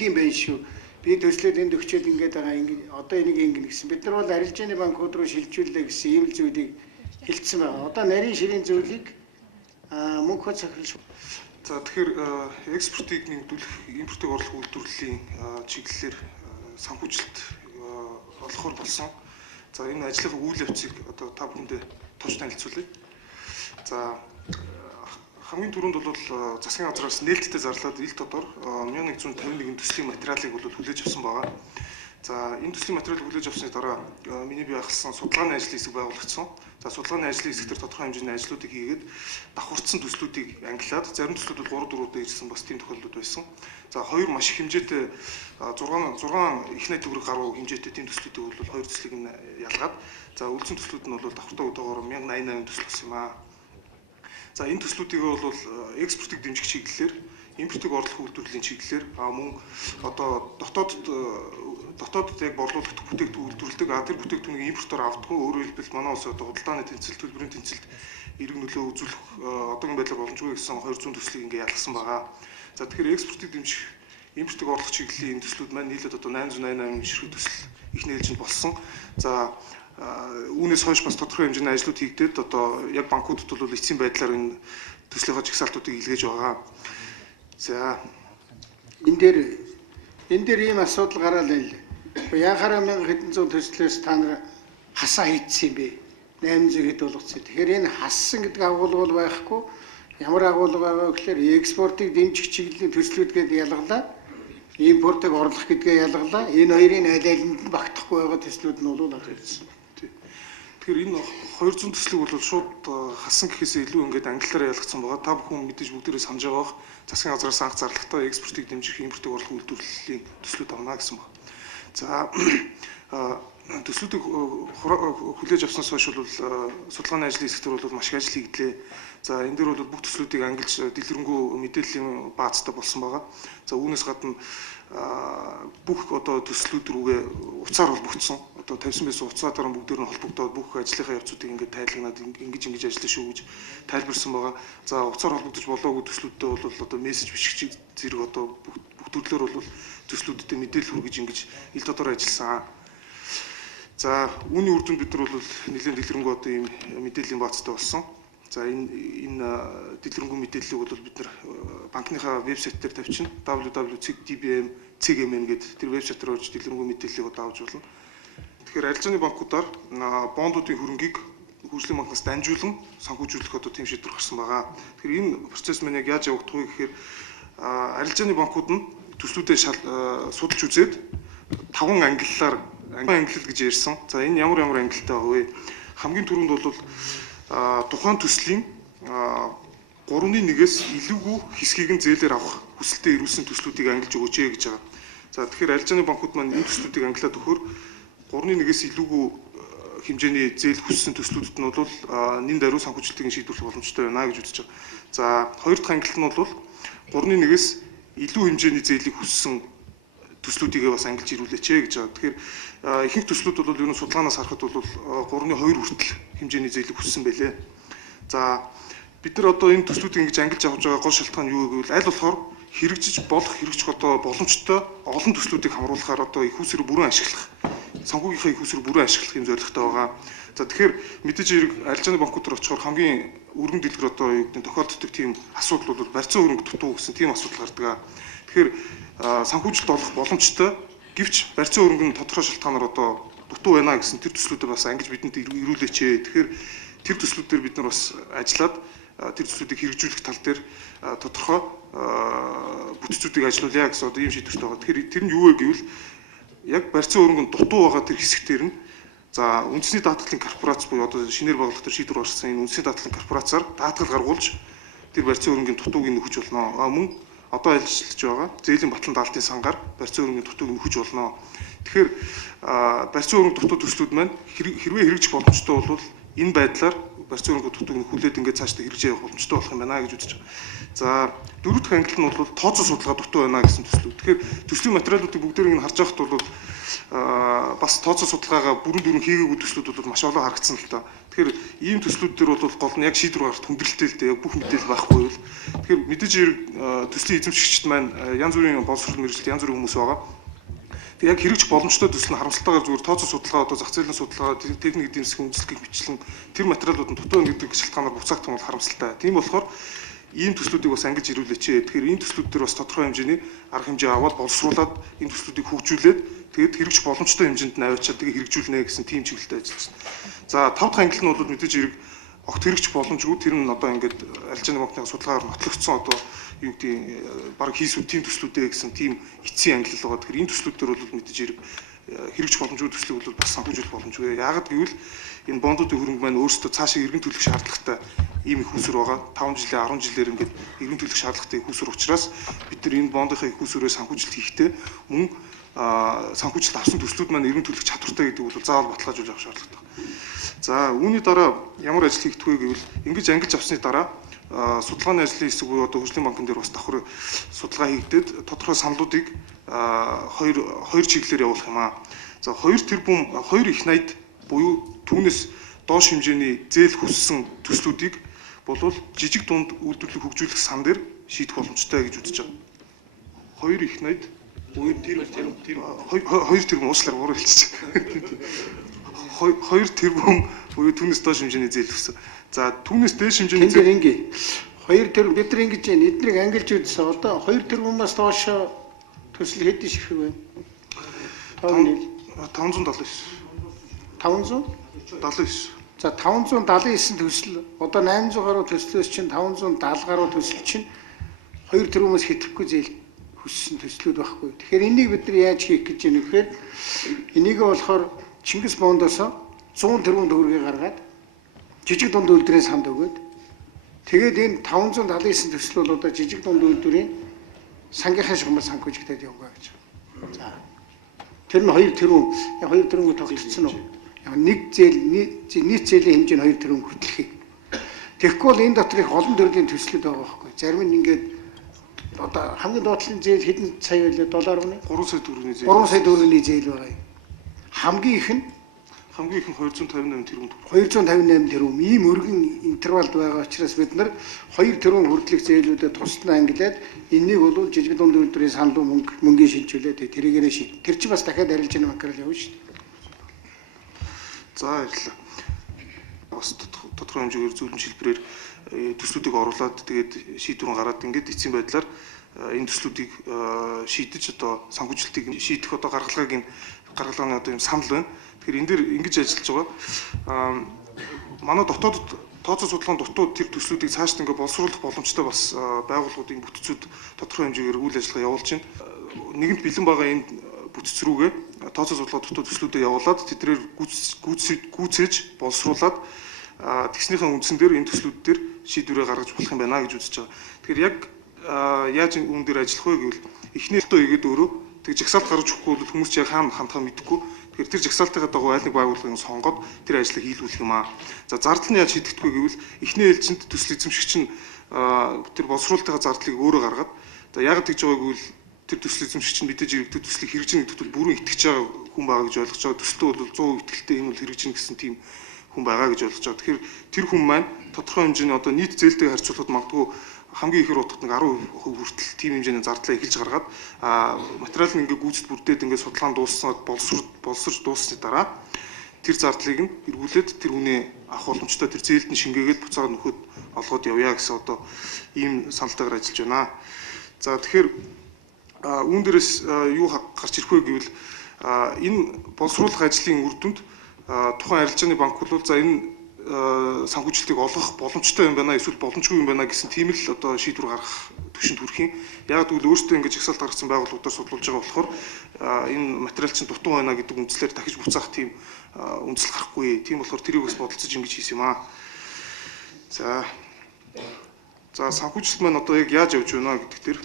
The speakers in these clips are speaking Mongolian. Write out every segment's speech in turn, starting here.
Тийм байх шүү. Би төслөөд энд өгчөөд ингээд байгаа ингээд одоо энийг ингэнэ гэсэн. Бид нар бол арилжааны банкуд руу шилжүүлээ гэсэн ийм л зүйлийг хэлсэн байгаа. Одоо нарийн ширийн зүйлийг мөнхөд захирал. За тэгэхээр экспортыг нэмэгдүүлэх, импортыг орлох үйлдвэрлэлийн чиглэлээр санхүүжилт олохоор болсон. За энэ ажлын үйл явцыг одоо та бүхэндээ товч танилцуулъя. За хамгийн түрүүнд бол засгийн газраас нээлттэй зарлаад ил тодор 1151 төслийн материалыг бол хүлээж авсан байгаа. За энэ төслийн материалыг хүлээж авсны дараа миний бий ахалсан судалгааны ажлын хэсэг байгуулагдсан. За судалгааны ажлын хэсгээр тодорхой хэмжээний ажлуудыг хийгээд давхурцсан төслүүдийг ангилаад зарим төслүүд бол 3-4 удаа ирсэн бас тийм тохиолдлууд байсан. За хоёр маш их хэмжээтэй 6 их найт төгрөг гаруй хэмжээтэй тийм төслүүдийг бол хоёр төслийг нь ялгаад за үлдсэн төслүүд нь бол давхартай үетэйгээр 1088 төсөл болсон юм аа. За энэ төслүүдийг бол экспортыг дэмжих чиглэлээр, импортыг орлох үйлдвэрлэлийн чиглэлээр мөн одоо дотоодд яг борлуулалт бүтээгдэхүүн үйлдвэрлэдэг тэр бүтээгдэхүүнийг импортоор авдаг. Өөрөөр хэлбэл манай улс одоо худалдааны тэнцэл, төлбөрийн тэнцэлд эрг нөлөө үзүүлэх одоогийн байдлаар боломжгүй гэсэн 200 төслийг ингээ ялгсан байгаа. За тэгэхээр экспортыг дэмжих, импортыг орлох чиглэлийн энэ төслүүд маань нийлээд одоо 888 ширхэг төсөл их нээлжинд болсон. За үүнээс хойш бас тодорхой хэмжээний ажлууд хийгдээд одоо яг банкудад бол эцсийн байдлаар энэ төслийнхаа жагсаалтуудыг илгээж байгаа. За энэ дээр ийм асуудал гараад байл. Яхаараа 1000 хэдэн зуун төслөөс та нар хасаа хийдсэн юм бэ? 800 хэд болгоцсон. Тэгэхээр энэ хассан гэдэг агуулга байхгүй. Ямар агуулга байгаа вэ гэхээр экспортыг дэмжих чиглэлийн төслүүд гэдээ ялгалаа. Импортыг орлох гэдгээ ялгалаа. Энэ хоёрын аль алинд нь багтахгүй байгаа төслүүд нь бол авчихсан. Тэгэхээр энэ 200 төслийг бол шууд хасан гэхээсээ илүү ингээд англиараа ялгцсан байгаа. Та бүхэн мэдээж бүгдээрээ санаж байгаа. Засгийн газраас анх зарлагтаа экспортыг дэмжих, импортыг орлох үйлдвэрлэлийн төслүүд авна гэсэн байна. За төслүүдийг хүлээж авснаас хойш бол судалгааны ажлын хэсгээр бол маш их ажил хийгдлээ. За энэ дээр бол бүх төслүүдийг ангилж дэлгэрэнгүй мэдээллийн баазтай болсон байгаа. За үүнээс гадна бүх одоо төслүүд рүүгээ уцаар холбогдсон. Одоо тавьсан байсан уцаатаар бүгдээр нь холбогдоод бүх ажлынхаа явцуудыг ингээд тайлагнаад ингэж ажиллана шүү гэж тайлбарсан байгаа. За уцаар холбогдож болоогүй төслүүдтэй бол одоо мессеж бичигч зэрэг одоо бүх төрлөөр бол төслүүдтэй мэдээлэл хүргэж ингэж ил тодор ажилласан. За үүний үр дүнд бид нар бол нэлээд дэлгэрэнгүй одоо ийм мэдээллийн баазтай болсон. За энэ дэлгэрэнгүй мэдээллийг бол бид нар банкныхаа вебсайт дээр тавьчихна. www.cgdbm.cgmn гэдэг тэр вебсайт руу орж дэлгэрэнгүй мэдээллийг одоо авч болно. Тэгэхээр арилжааны банкудаар бондуудын хөрөнгийг хөгжлийн банкнаас дамжуулан санхүүжүүлэх одоо тийм шийдвэр гарсан байгаа. Тэгэхээр энэ процесс маань яг яаж явагдах вэ гэхээр арилжааны банкуд нь төслүүдээ судалж үзээд 5 ангиллаар ангиллал гэж ярьсан. За энэ ямар ангиллалтай байгаа вэ? Хамгийн түрүүнд бол тухайн төслийн 3/1-ээс илүүгүй хэсгийг нь зээлээр авах хүсэлтэд ирүүлсэн төслүүдийг ангилж өгөөч гэж байгаа. За тэгэхээр арилжааны банкуд маань энэ төслүүдийг ангилаад өгөхөөр 3/1-ээс илүүгүй хэмжээний зээл хүссэн төслүүдэд нь бол нэн даруй санхүүжилтийг шийдвэрлэх боломжтой байна гэж үзэж байгаа. За хоёр дахь ангилалт нь бол 3/1-ээс илүү хэмжээний зээлийг хүссэн төслүүдийгээ бас ангилж ирүүлээч гэж байгаа. Тэгэхээр ихэнх төслүүд бол ер нь судалгаанаас харахад бол 3/2 хүртэл хэмжээний зээлийг хүссэн байлээ. За бид нар одоо энэ төслүүдийг ингэж ангилж авч байгаа гол шалтгаан нь юу гэвэл аль болохоор хэрэгжиж болох одоо боломжтой олон төслүүдийг хамруулахаар одоо их усрыг бүрэн ашиглах, санхүүгийнхаа их усрыг бүрэн ашиглах юм зорилготой байгаа. За тэгэхээр мэдээж хэрэг арилжааны банкуд руу очихоор хамгийн өргөн дэлгэр одоо юу гэдэг тохиолддог тийм асуудал бол барьцаа хөрөнгө дутуу гэсэн тийм асуудал гардаг. Тэгэхээр санхүүжилт олох боломжтой гэвч барьцаа хөрөнгө нь тодорхой шалтгаанаар одоо дутуу байна гэсэн тэр төслүүдийг бас ангиж бидэнд ирүүлээч. Тэгэхээр тэр төслүүдээр бид нар бас ажиллаад тэр төслүүдийг хэрэгжүүлэх тал дээр тодорхой бүтцүүдийг ажилуулъя гэсэн одоо ийм шийдвэртэй байгаа. Тэгэхээр тэр нь юу вэ гэвэл яг барьцаа хөрөнгө нь дутуу байгаа тэр хэсэгтэр нь за үндэсний даатгалын корпорац буюу одоо шинээр байгуулах тэр шийдвэр гаргасан энэ үндэсний даатгалын корпорацаар даатгал гаргуулж тэр барьцаа хөрөнгөний дутууг нөхөж болно. Мөн одоо ажиллаж байгаа зээлийн батлан даалтын сангаар барьцаа хөрөнгөний дутууг нөхөж болно. Тэгэхээр барьцаа хөрөнгө дутуу төслүүд маань хэрвээ хэрэгжих боломжтой бол энэ байдлаар барьцааны дутууг хүлээд ингээд цаашдаа хэрэгжиж явах боломжтой болох юм байна гэж үзэж байгаа. За дөрөв дэх ангилал нь бол тооцоо судалгаа дутуу байна гэсэн төслүүд. Тэгэхээр төслийн материалуудыг бүгдээрийг нь харж байхад бол бас тооцоо судалгаагаа бүрэн хийгээгүй төслүүд бол маш олон харагдсан л та. Тэгэхээр ийм төслүүд дээр бол гол нь яг шийдвэр гаргах хүндрэлтэй л дээ. Яг бүх мэдээлэл байхгүй бол. Тэгэхээр мэдээж төслийн эзэмшигчд маань янз бүрийн боловсрол мэргэжилт янз бүрийн хүмүүс байгаа. Яг хэрэгж боломжтой төсөл нь харамсалтайгаар зүгээр тооцоо судалгаа одоо зах зээлийн судалгаа техник эдийн засгийн үндэслэгийг бичлэн тэр материалууд нь дутуу гэдэг шалтгаанаар буцаагдсан бол харамсалтай. Тийм болохоор ийм төслүүдийг бас ангиж ирүүлээч. Тэгэхээр энэ төслүүд дээр бас тодорхой хэмжээний арга хэмжээ аваад боловсруулад энэ төслүүдийг хөгжүүлээд тэгээд хэрэгж боломжтой хэмжээнд нь аваачаад тэгээд хэрэгжүүлнэ гэсэн тийм чиглэлтэй ажиллаж байна. За 5 дахь ангилал нь бол мэдээж хэрэг огт хэрэгж боломжгүй тэр нь одоо ингээд арилжааны банкны судалгаагаар нотлогдсон одоо юу гэдэг баг хийсүү тийм төслүүдээ гэсэн тийм эцсийн ангилал байгаа. Тэгэхээр энэ төслүүд дээр бол мэдээж хэрэг хэрэгж боломжгүй төслийг бол бас санхүүжүүлэх боломжгүй. Яагаад гэвэл энэ бондуудын хөрөнгө маань өөрсдөө цаашаа иргэн төлөх шаардлагатай ийм их усүр байгаа. 5 жилээр 10 жилээр ингээд иргэн төлөх шаардлагатай их усүр учраас бид нар энэ бондынхаа их усүрээ санхүүжилт хийхдээ мөн санхүүжилт авсан төслүүд маань иргэн төлөх чадвартай гэдэг бол заавал баталгаажуулж авах шаардлагатай. За үүний дараа ямар ажил хийх вэ гэвэл ингэж ангилж авсны дараа судалгааны ажлын хэсэг буюу одоо хөгжлийн банкн дээр бас давхар судалгаа хийгдээд тодорхой саналуудыг хоёр чиглэлээр явуулах юм аа. За 2 тэрбум 2 их найд буюу түүнээс доош хэмжээний зээл хүссэн төслүүдийг болвол жижиг дунд үйлдвэрлэлийг хөгжүүлэх сан дээр шийдэх боломжтой гэж үзэж байгаа. 2 их найд буюу тэр 2 тэрбум уучлаарай буруу хэлчихсэн. 2 тэрбум буюу түүнээс доош хэмжээний зээл хүссэн. За түүнээс дээш хэмжээний зээл ингээ 2 тэрбум бид нар ингэж байна. Эднийг ангилж үзсэн. Одоо 2 тэрбумаас доош төсөл хэд ширхэг байна? 579. 579. За 579 төсөл одоо 800 гаруй төслөөс чинь 570 гаруй төсөл чинь 2 тэрбумаас хэтрхгүй зээл хүссэн төслүүд байхгүй. Тэгэхээр энийг бид нар яаж хийх гэж байна вэ гэхээр энийг болохоор Чингис бондоос 100 тэрбум төгрөгийг гаргаад жижиг дунд үйлдвэрийн санд өгөөд тэгээд энэ 579 төсөл бол одоо жижиг дунд үйлдвэрийн сангийнхаа шугамд санхүүжигдээд явгаа гэж. За тэр нь 2 тэрбум 2 тэрбумыг тогтцсон уу? Нэг зээл нийт зээлийн хэмжээ нь 2 тэрбум хүртэлхийг. Тэгэхгүй бол энэ дотор их олон төрлийн төслүүд байгаа байхгүй. Зарим нь ингээд одоо хамгийн доотлын зээл хэдэн сая байлаа? $3 гэнэ? 3 сая төгрөгийн зээл. 3 сая төгрөгийн зээл байгаа юм. Хамгийн их нь 258 тэрбум. 258 тэрбум ийм өргөн интервалд байгаа учраас бид нар 2 тэрбум хүртэлх зээлүүдэд тусдаа ангилаад энийг бол жижиг дунд үйлдвэрийн санал мөнгөний шилжүүлээд тэрийгээрээ шийд. Тэр чинь бас дахиад арилжааны банкаар явна шүү дээ. За баярлалаа. Бас тодорхой хэмжээгээр зөвлөмж хэлбэрээр төслүүдийг оруулаад тэгээд шийдвэр гаргаад ингээд эцсийн байдлаар энэ төслүүдийг шийдэж одоо санхүүжилтийг шийдэх одоо гаргалгааны одоо юм санал байна. Тэгэхээр энэ дээр ингэж ажиллаж байгаа. Манай дотоодд тооцоо судалгааны дутуу тэр төслүүдийг цаашд ингээд боловсруулах боломжтой бас байгууллагуудын бүтцүүд тодорхой хэмжээгээр үйл ажиллагаа явуулж байна. Нэгэнт бэлэн байгаа энэ бүтц рүүгээ тооцоо судалгаа дутуу төслүүдэд явуулаад тэднэр гүйцээж боловсруулад тэгснийхэн үндсэн дээр энэ төслүүд дээр шийдвэрээ гаргаж болох юм байна гэж үзэж байгаа. Тэгэхээр яг яаж үүн дээр ажиллах вэ гэвэл эхний л тоо игээд өөрөө тэг жагсаалт гаргаж өгөхгүй бол хүмүүс яг хаана хандхаа мэдэхгүй. Тэгэхээр тэр жагсаалтынхаа дагуу айл нэг байгууллагын сонгоод тэр ажлыг хийлгүүлэх юм аа. За зардал нь яаж шийдэгдэх вэ гэвэл эхний ээлжинд төсөл эзэмшигч нь тэр боловсруулалтынхаа зардлыг өөрөө гаргаад за яг тэгж байгааг гэвэл тэр төсөл эзэмшигч нь мэдээж иргэдэд төслийг хэрэгжинэ гэдэгт бол бүрэн итгэж байгаа хүн байгаа гэж ойлгож байгаа. Төслөө бол 100% итгэлтэй энэ бол хэрэгжинэ гэсэн тийм хүн байгаа гэж ойлгож байгаа. Тэгэхээр тэр хүн маань тодорхой хэмжээний одоо нийт зээлтэйг харьцуулахад магадгүй хамгийн ихэр утгад нэг 10% хүртэл тийм хэмжээний зардлаа эхэлж гаргаад материал нь ингээ гүйцэд бүрдээд ингээ судалгаан дууссаад боловсрж дууссаны дараа тэр зардлыг нь эргүүлээд тэр хүний авах боломжтой тэр зээлд нь шингээгээд буцаад нөхөд олгоод явъя гэсэн одоо ийм саналтайгаар ажиллаж байна. За тэгэхээр үүн дээрээс юу гарч ирэх вэ гэвэл энэ боловсруулах ажлын үр дүнд тухайн арилжааны банк бол за энэ санхүүжилтийг олгох боломжтой юм байна эсвэл боломжгүй юм байна гэсэн тийм л одоо шийдвэр гаргах түвшинд хүрэх юм. Яг тэгвэл өөрсдөө ингэж жагсаалт гаргасан байгууллагуудаар судалж байгаа болохоор энэ материал чинь дутуу байна гэдэг үндслээр дахиж буцаах тийм үндсэл гарахгүй. Тийм болохоор тэрийг бас бодолцож ингэж хийсэн юм аа. За санхүүжилт маань одоо яг яаж явж байна гэдэг төр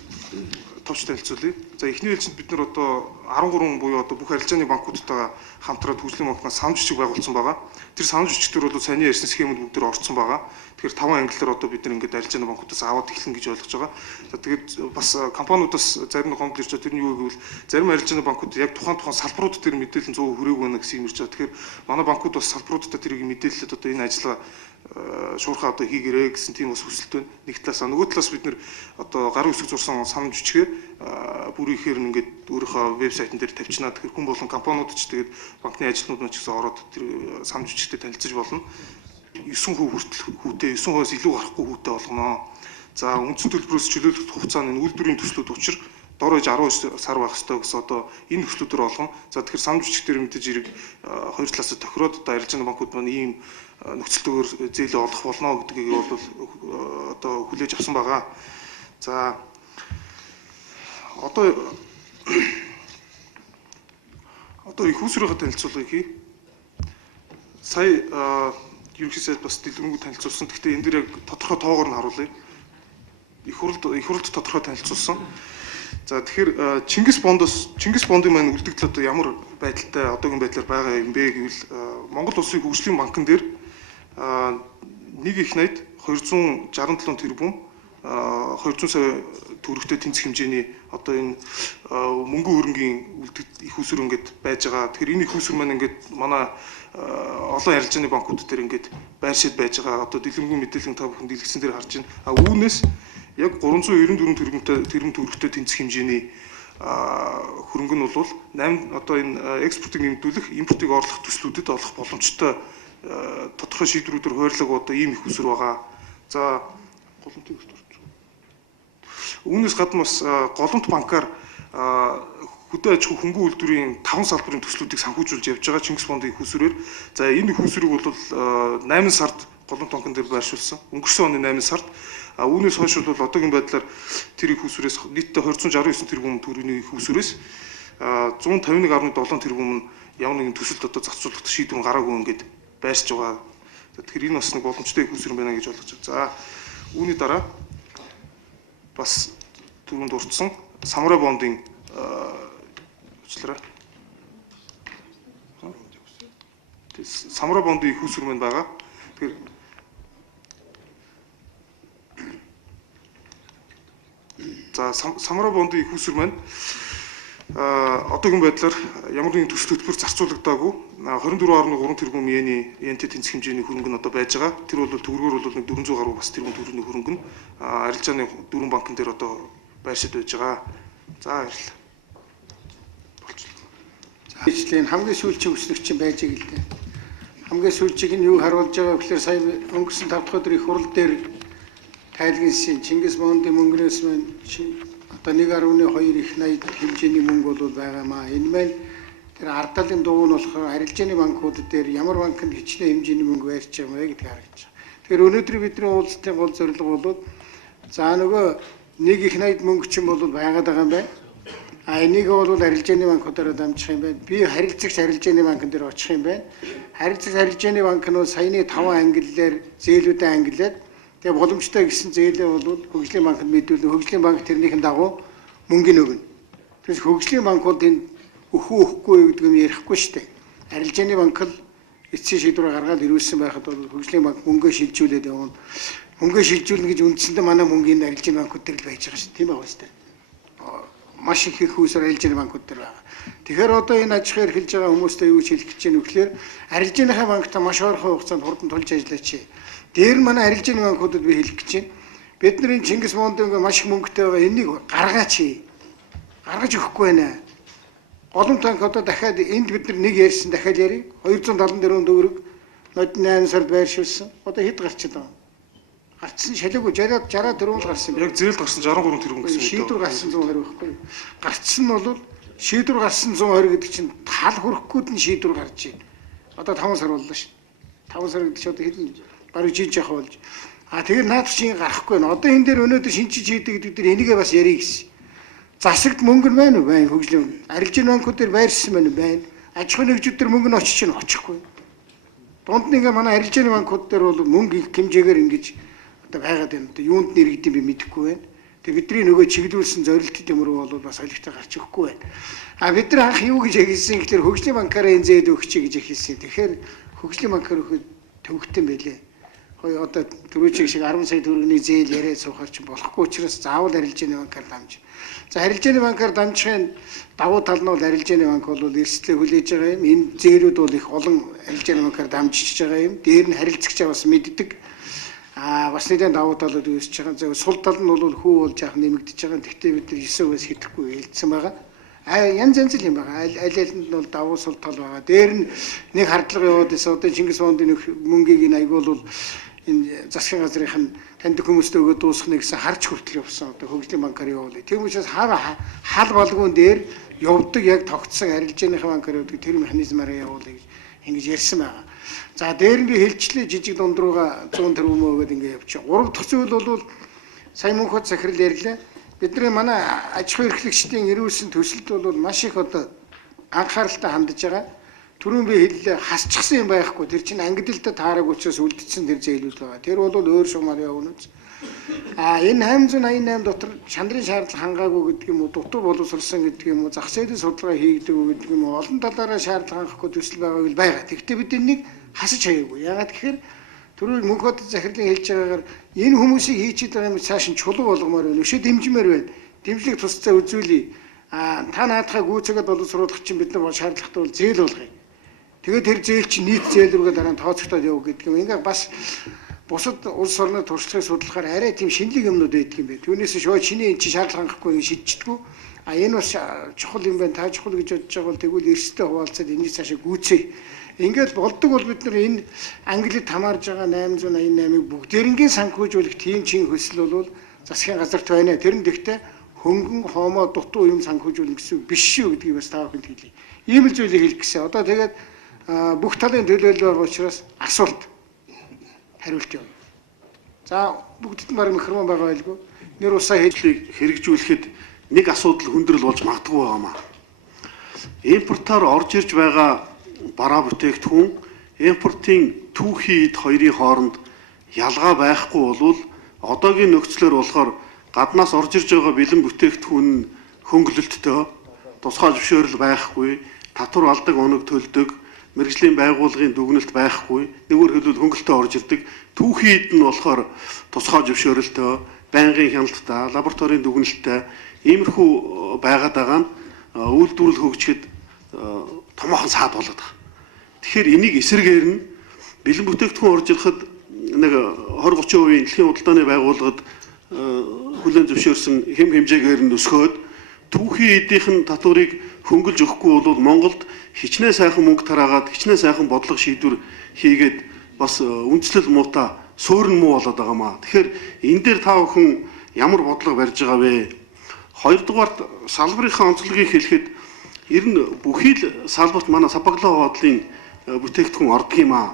товч танилцуулъя. За эхний ээлжинд бид нар одоо 13 буюу одоо бүх арилжааны банкудтайгаа хамтраад хөгжлийн банкнаас санамж бичиг байгуулсан байгаа. Тэр санамж бичгээр бол саяны ярьсан схемүүд бүгд орцсон байгаа. Тэгэхээр 5 ангиллаар одоо бид нар ингээд арилжааны банкудаас аваад эхлэн гэж ойлгож байгаа. За тэгээд бас компаниудаас зарим нэг гомдол ирж байгаа. Тэрний юу гэвэл зарим арилжааны банкуд яг тухайн салбарууд дээр мэдээлэл 100% хүрээгүй байна гэсэн юм ирж байгаа. Тэгэхээр манай банкуд бас салбаруудтай тэрийг мэдээлэлд одоо энэ ажиллагаа шуурхаа одоо хийгэрээ гэсэн тийм бас хүсэлт байна. Нэг талаасаа нөгөө талаас бид нэр одоо гарын үсэг зурсан санамж бичгээ бүр ихээр ингээд өөрийнхөө вебсайтн дээр тавьчихна. Тэгэхээр хүн болон компаниуд ч тэгээд банкны ажилтнууд ч гэсэн ороод тэр санамж бичгтэй танилцаж болно. 9% хүртэл хүүтэй 9%-аас илүү гарахгүй хүүтэй болгоно. За үндсэн төлбөрөөс чөлөөлөх хугацааны үйлдвэрийн төслүүд учир дор хаяж 19 сар байх ёстой гэсэн одоо энэ төслүүдээр болгоно. За тэгэхээр санамж бичгээр мэдээж хэрэг хоёр талаас тохироод одоо арилжааны банкуд маань ийм нөхцөлтөөр зээлээ олох болно гэдгийг бол одоо хүлээж авсан байгаа. За одоо их усрынхаа танилцуулгыг хий. Сая ерөнхийдөө бас дэлгэрэнгүй танилцуулсан. Гэхдээ энэ дээр яг тодорхой тоогоор нь харуулъя. Их хурлд тодорхой танилцуулсан. За тэгэхээр Чингис бондын маань үлдэгдэл одоо ямар байдалтай одоогийн байдлаар байгаа юм бэ гэвэл Монгол Улсын хөгжлийн банкн дээр нэг их найд 267 тэрбум 200 сая төгрөгтэй тэнцэх хэмжээний одоо энэ мөнгөн хөрөнгийн үлдэгдэл их усүр ингээд байж байгаа. Тэгэхээр энэ их усүр маань ингээд манай олон арилжааны банкуд дээр ингээд байршид байж байгаа. Одоо дэлгэрэнгүй мэдээлэл та бүхэн дэлгэцэн дээр харж байна. Үүнээс яг 394 тэрбум төгрөгтэй тэнцэх хэмжээний хөрөнгө нь бол 8 одоо энэ экспортыг нэмэгдүүлэх, импортыг орлох төслүүдэд олох боломжтой тодорхой шийдвэрүүдээр хойрлог одоо ийм их усүр байгаа. За голомтын өсөлт. Үүнээс гадна бас голомт банкар хөдөө аж ахуй хөнгөн үйлдвэрийн 5 салбарын төслүүдийг санхүүжүүлж явж байгаа Чингис бондын их усүрээр. За энэ их усүрийг бол 8 сард голомт банкн дээр байршуулсан. Өнгөрсөн оны 8 сард. Үүнээс хойш бол одоогийн байдлаар тэр их усүрээс нийтдээ 269 тэрбум төгрөгийн их усүрээс 151.7 тэрбум нь ямар нэгэн төсөлд одоо зарцуулах шийдвэр гараагүй ингээд байршиж байгаа. Тэгэхээр энэ бас нэг боломжтой их усүр байна гэж ойлгож байна. За үүний дараа бас түрүүнд дурдсан Самурай бондын Самурай бондын их усүр маань байгаа. Тэгэхээр за Самурай бондын их усүр маань одоогийн байдлаар ямар нэгэн төсөл хөтөлбөр зарцуулагдаагүй 24.3 тэрбум йентэй тэнцэх хэмжээний хөрөнгө нь одоо байж байгаа. Тэр бол төгрөгөөр бол 400 гаруй бас тэрбум төгрөгийн хөрөнгө нь арилжааны дөрвөн банкн дээр одоо байршид байж байгаа. За баярлалаа. За ижлэн хамгийн сүүлчийн өснөгч байж байгаа л дээ. Хамгийн сүүлчийг нь юу харуулж байгаа гэхээр сая өнгөрсөн 5 дахь өдөр их хурл дээр тайлгнасан Чингис бондын мөнгнөөс маань одоо 1.2 их 80 хэмжээний мөнгө бол байгаамаа. Энэ маань тэр ардалын дугуй нь болохоор арилжааны банкуд дээр ямар банкнд хичнээн хэмжээний мөнгө байрч байгаа юм бэ гэдгийг харагдаж байгаа. Тэгэхээр өнөөдөр бидний уулзалтын гол зорилго бол за нөгөө нэг их 80 мөнгө чинь бол байгаад байгаа юм байна. Энийг бол арилжааны банкудаараа дамжих юм байна. Би харилцагч арилжааны банкн дээр очих юм байна. Харилцагч арилжааны банк нь саяны 5 ангиллаар зээлүүдээ ангиллаад тэгээ боломжтой гэсэн зээлээ бол хөгжлийн банкнд мэдүүлэн хөгжлийн банк тэрнийхэн дагуу мөнгө өгнө. Тэгээс хөгжлийн банкуд энэ өхгүй гэдэг юм ярихгүй шүү дээ. Арилжааны банк л эцсийн шийдвэр гаргаад ирүүлсэн байхад бол хөгжлийн банк мөнгөө шилжүүлээд явна. Мөнгөө шилжүүлнэ гэж үндсэндээ манай мөнгөний арилжааны банкуд дээр л байж байгаа шүү. Тийм байгаа шүү дээ. Маш их усүр арилжааны банкуд дээр байгаа. Тэгэхээр одоо энэ аж ахуйн эрхэлж байгаа хүмүүстэй юу ч хэлэх гэж байна вэ гэхээр арилжааныхаа банктай маш ойрхон хугацаанд хурдан тулж ажиллаач. Дээр нь манай арилжааны банкудад би хэлэх гэж байна. Бидний Чингис бондын маш их мөнгөтэй байгаа энийг гаргаач. Гаргаж өгөхгүй байна. Голомт банк одоо дахиад энд бид нар нэг ярьсан дахиад ярив. 274 төгрөг нод 8 сард байршуулсан. Одоо хэд гарчаад байгаа? Гарцсан шалаагүй 64 гарсан. Яг зээл гарсан 63 тэрбум гэсэн үг. Шийдвэр гарсан 120 байхгүй. Гарцсан нь бол шийдвэр гарсан 120 гэдэг чинь тал хөрөхгүйд нь шийдвэр гарч байна. Одоо 5 сар боллоо шүү. 5 сар гэдэг чинь одоо хэдэн баруун жиж яах болж. Тэгэхээр наад чинь гарахгүй байна. Одоо энэ дээр өнөөдөр шинжиж хийдэг гэдэг дээр энийгээ бас ярих гэсэн. Засагт мөнгө нь байна уу? Байна. Хөгжлийн арилжааны банкуд дээр байрсан байна уу? Байна. Аж ахуйн нэгжүүд дээр мөнгө нь очиж чинь очихгүй. Дунд нэг манай арилжааны банкуд дээр бол мөнгө их хэмжээгээр ингэж одоо байгаад байна. Юунд нэрэгдэм би мэдэхгүй байна. Тэгээ бидний нөгөө чиглүүлсэн зорилтууд юм руу бол бас олигтой гарч өгөхгүй байна. А бид нар анх юу гэж хэлсэн гэхээр хөгжлийн банкаараа энэ зээл өгчэй гэж хэлсэн. Тэгэхээр хөгжлийн банкаар өгөхөд төвөгтөн байлээ. Хөөе одоо түрүүчиг шиг 10 сая төгрөгийн зээл яриад суухаар ч болохгүй учраас заавал арилжааны банкаар дамж. За арилжааны банкаар дамжихын давуу тал нь бол арилжааны банк бол эрсдлээ хүлээж байгаа юм. Энэ зээлүүд бол их олон арилжааны банкаар дамжиж байгаа юм. Дээр нь харилцагчаа бас мэддэг. Бас нэгэн давуу талууд үүсэж байгаа. За сул тал нь бол хүү болж яах нэмэгдэж байгаа. Гэхдээ бид нар 9-өөс хэдэхгүй хэлсэн байгаа. Янз янз л юм байгаа. Аль алинд нь бол давуу сул тал байгаа. Дээр нь нэг хардлага яваад байсан. Одоо Чингис Бондын мөнгийг энэ аяг бол энэ засгийн газрынх нь таньдаг хүмүүстээ өгөөд дуусгах гэсэн харж хүртэл явсан. Одоо хөгжлийн банкаар явуулъя. Тийм учраас хал болгоон дээр явдаг яг тогтсон арилжааныхаа банкаар явдаг тэр механизмаараа явуулъя гэж ингэж ярьсан байгаа. За дээр нь би хэлчлээ жижиг дунд руугаа 100 тэрбум өгөөд ингэ явчих. Гурав дахь зүйл бол сая мөнхөд захирал ярьлаа. Бидний манай аж ахуй эрхлэгчдийн эрүүлсэн төсөлд бол маш их одоо анхааралтай хандж байгаа. Түрүүн би хэллээ хасчихсан юм байхгүй. Тэр чинь ангидэлд таараг учраас үлдсэн тэр зээлүүд байгаа. Тэр бол өөр шугамар явна үз. Энэ 888 дотор чандрын шаардлага хангаагүй гэдэг юм уу, дутуу боловсруулсан гэдэг юм уу, зах зээлийн судалгаа хийгдэг гэдэг юм уу, олон талаараа шаардлага хангахгүй төсөл байгааг л байгаа. Тэгэхдээ бид энийг хасаж хаяагүй. Яагаад гэхээр түрүү мөнхөд захирлын хэлж байгаагаар энэ хүмүүсийг хийчихэд байгаа юм цааш нь чулуу болгомоор байна. Өшөө дэмжмээр байна. Дэмжлэг тусцаа үзүүлье. Та наадхаа гүйцэгээд боловсруулах чинь бид нар шаардлагатай бол зээл болгоё. Тэгээд тэр зээл чинь нийт зээл рүүгээ дараа нь тооцогдоод яв гэдэг юм. Ингээ бас бусад улс орны туршлагыг судлахаар арай тийм шинэлэг юмнууд байдаг юм байна. Түүнээс шууд чиний эн чинь шаардлага хангахгүй шийдчихдэггүй. Энэ бас чухал юм байна. Та чухал гэж бодож байгаа бол тэгвэл эрсдэлтэй хуваалцаад энийг цаашаа гүйцэе. Ингээд болдог бол бид нар энэ Англид хамаарж байгаа 888-ыг бүгдээрингийн санхүүжүүлэх тийм чин хөсөл бол засгийн газарт байна. Тэр нь гэхдээ хөнгөн хоомоо дутуу юм санхүүжүүлнэ гэсэн үг биш шүү гэдгийг бас та бүхэнд хэлье. Ийм л зүйлийг хэлэх гэсэн. Одоо тэгээд бүх талын төлөөлөл байгаа учраас асуулт хариулт юм. За бүгдд нь баг микрофон байгаа байлгүй. Нэр усаа хэллийг хэрэгжүүлэхэд нэг асуудал хүндрэл болж магадгүй байгаамаа. Импортоор орж ирж байгаа бараа бүтээгдэхүүн импортын түүхий эд хоёрын хооронд ялгаа байхгүй болвол одоогийн нөхцлөөр болохоор гаднаас орж ирж байгаа бэлэн бүтээгдэхүүн нь хөнгөлөлттэй, тусгай зөвшөөрөл байхгүй, татвар алдаг оног төлдөг, мэргэжлийн байгууллагын дүгнэлт байхгүй, нэгүр хэлбэл хөнгөлөлтөд орж ирдэг. Түүхий эд нь болохоор тусгай зөвшөөрөлтэй, байнгын хяналттай, лабораторийн дүгнэлттэй иймэрхүү байгаад байгаа нь үйлдвэрлэл хөгжихэд томоохон саад болоод байгаа. Тэгэхээр энийг эсрэгээр нь бэлэн бүтээгдэхүүн орж ирэхэд нэг 20-30% дэлхийн худалдааны байгууллагад хүлээн зөвшөөрсөн хэм хэмжээгээр нь өсгөөд түүхий эдийнхэн татварыг хөнгөлж өгөхгүй бол Монголд хичнээн сайхан мөнгө тараагаад хичнээн сайхан бодлого шийдвэр хийгээд бас үндслэл муутай суурин муу болоод байгаамаа. Тэгэхээр энэ дээр та бүхэн ямар бодлого барьж байгаа вэ? Хоёрдугаарт салбарынхаа онцлогийг хэлэхэд ер нь бүхий л салбарт манай Сабаглаа хуудлын бүтээгдэхүүн ордог юм аа.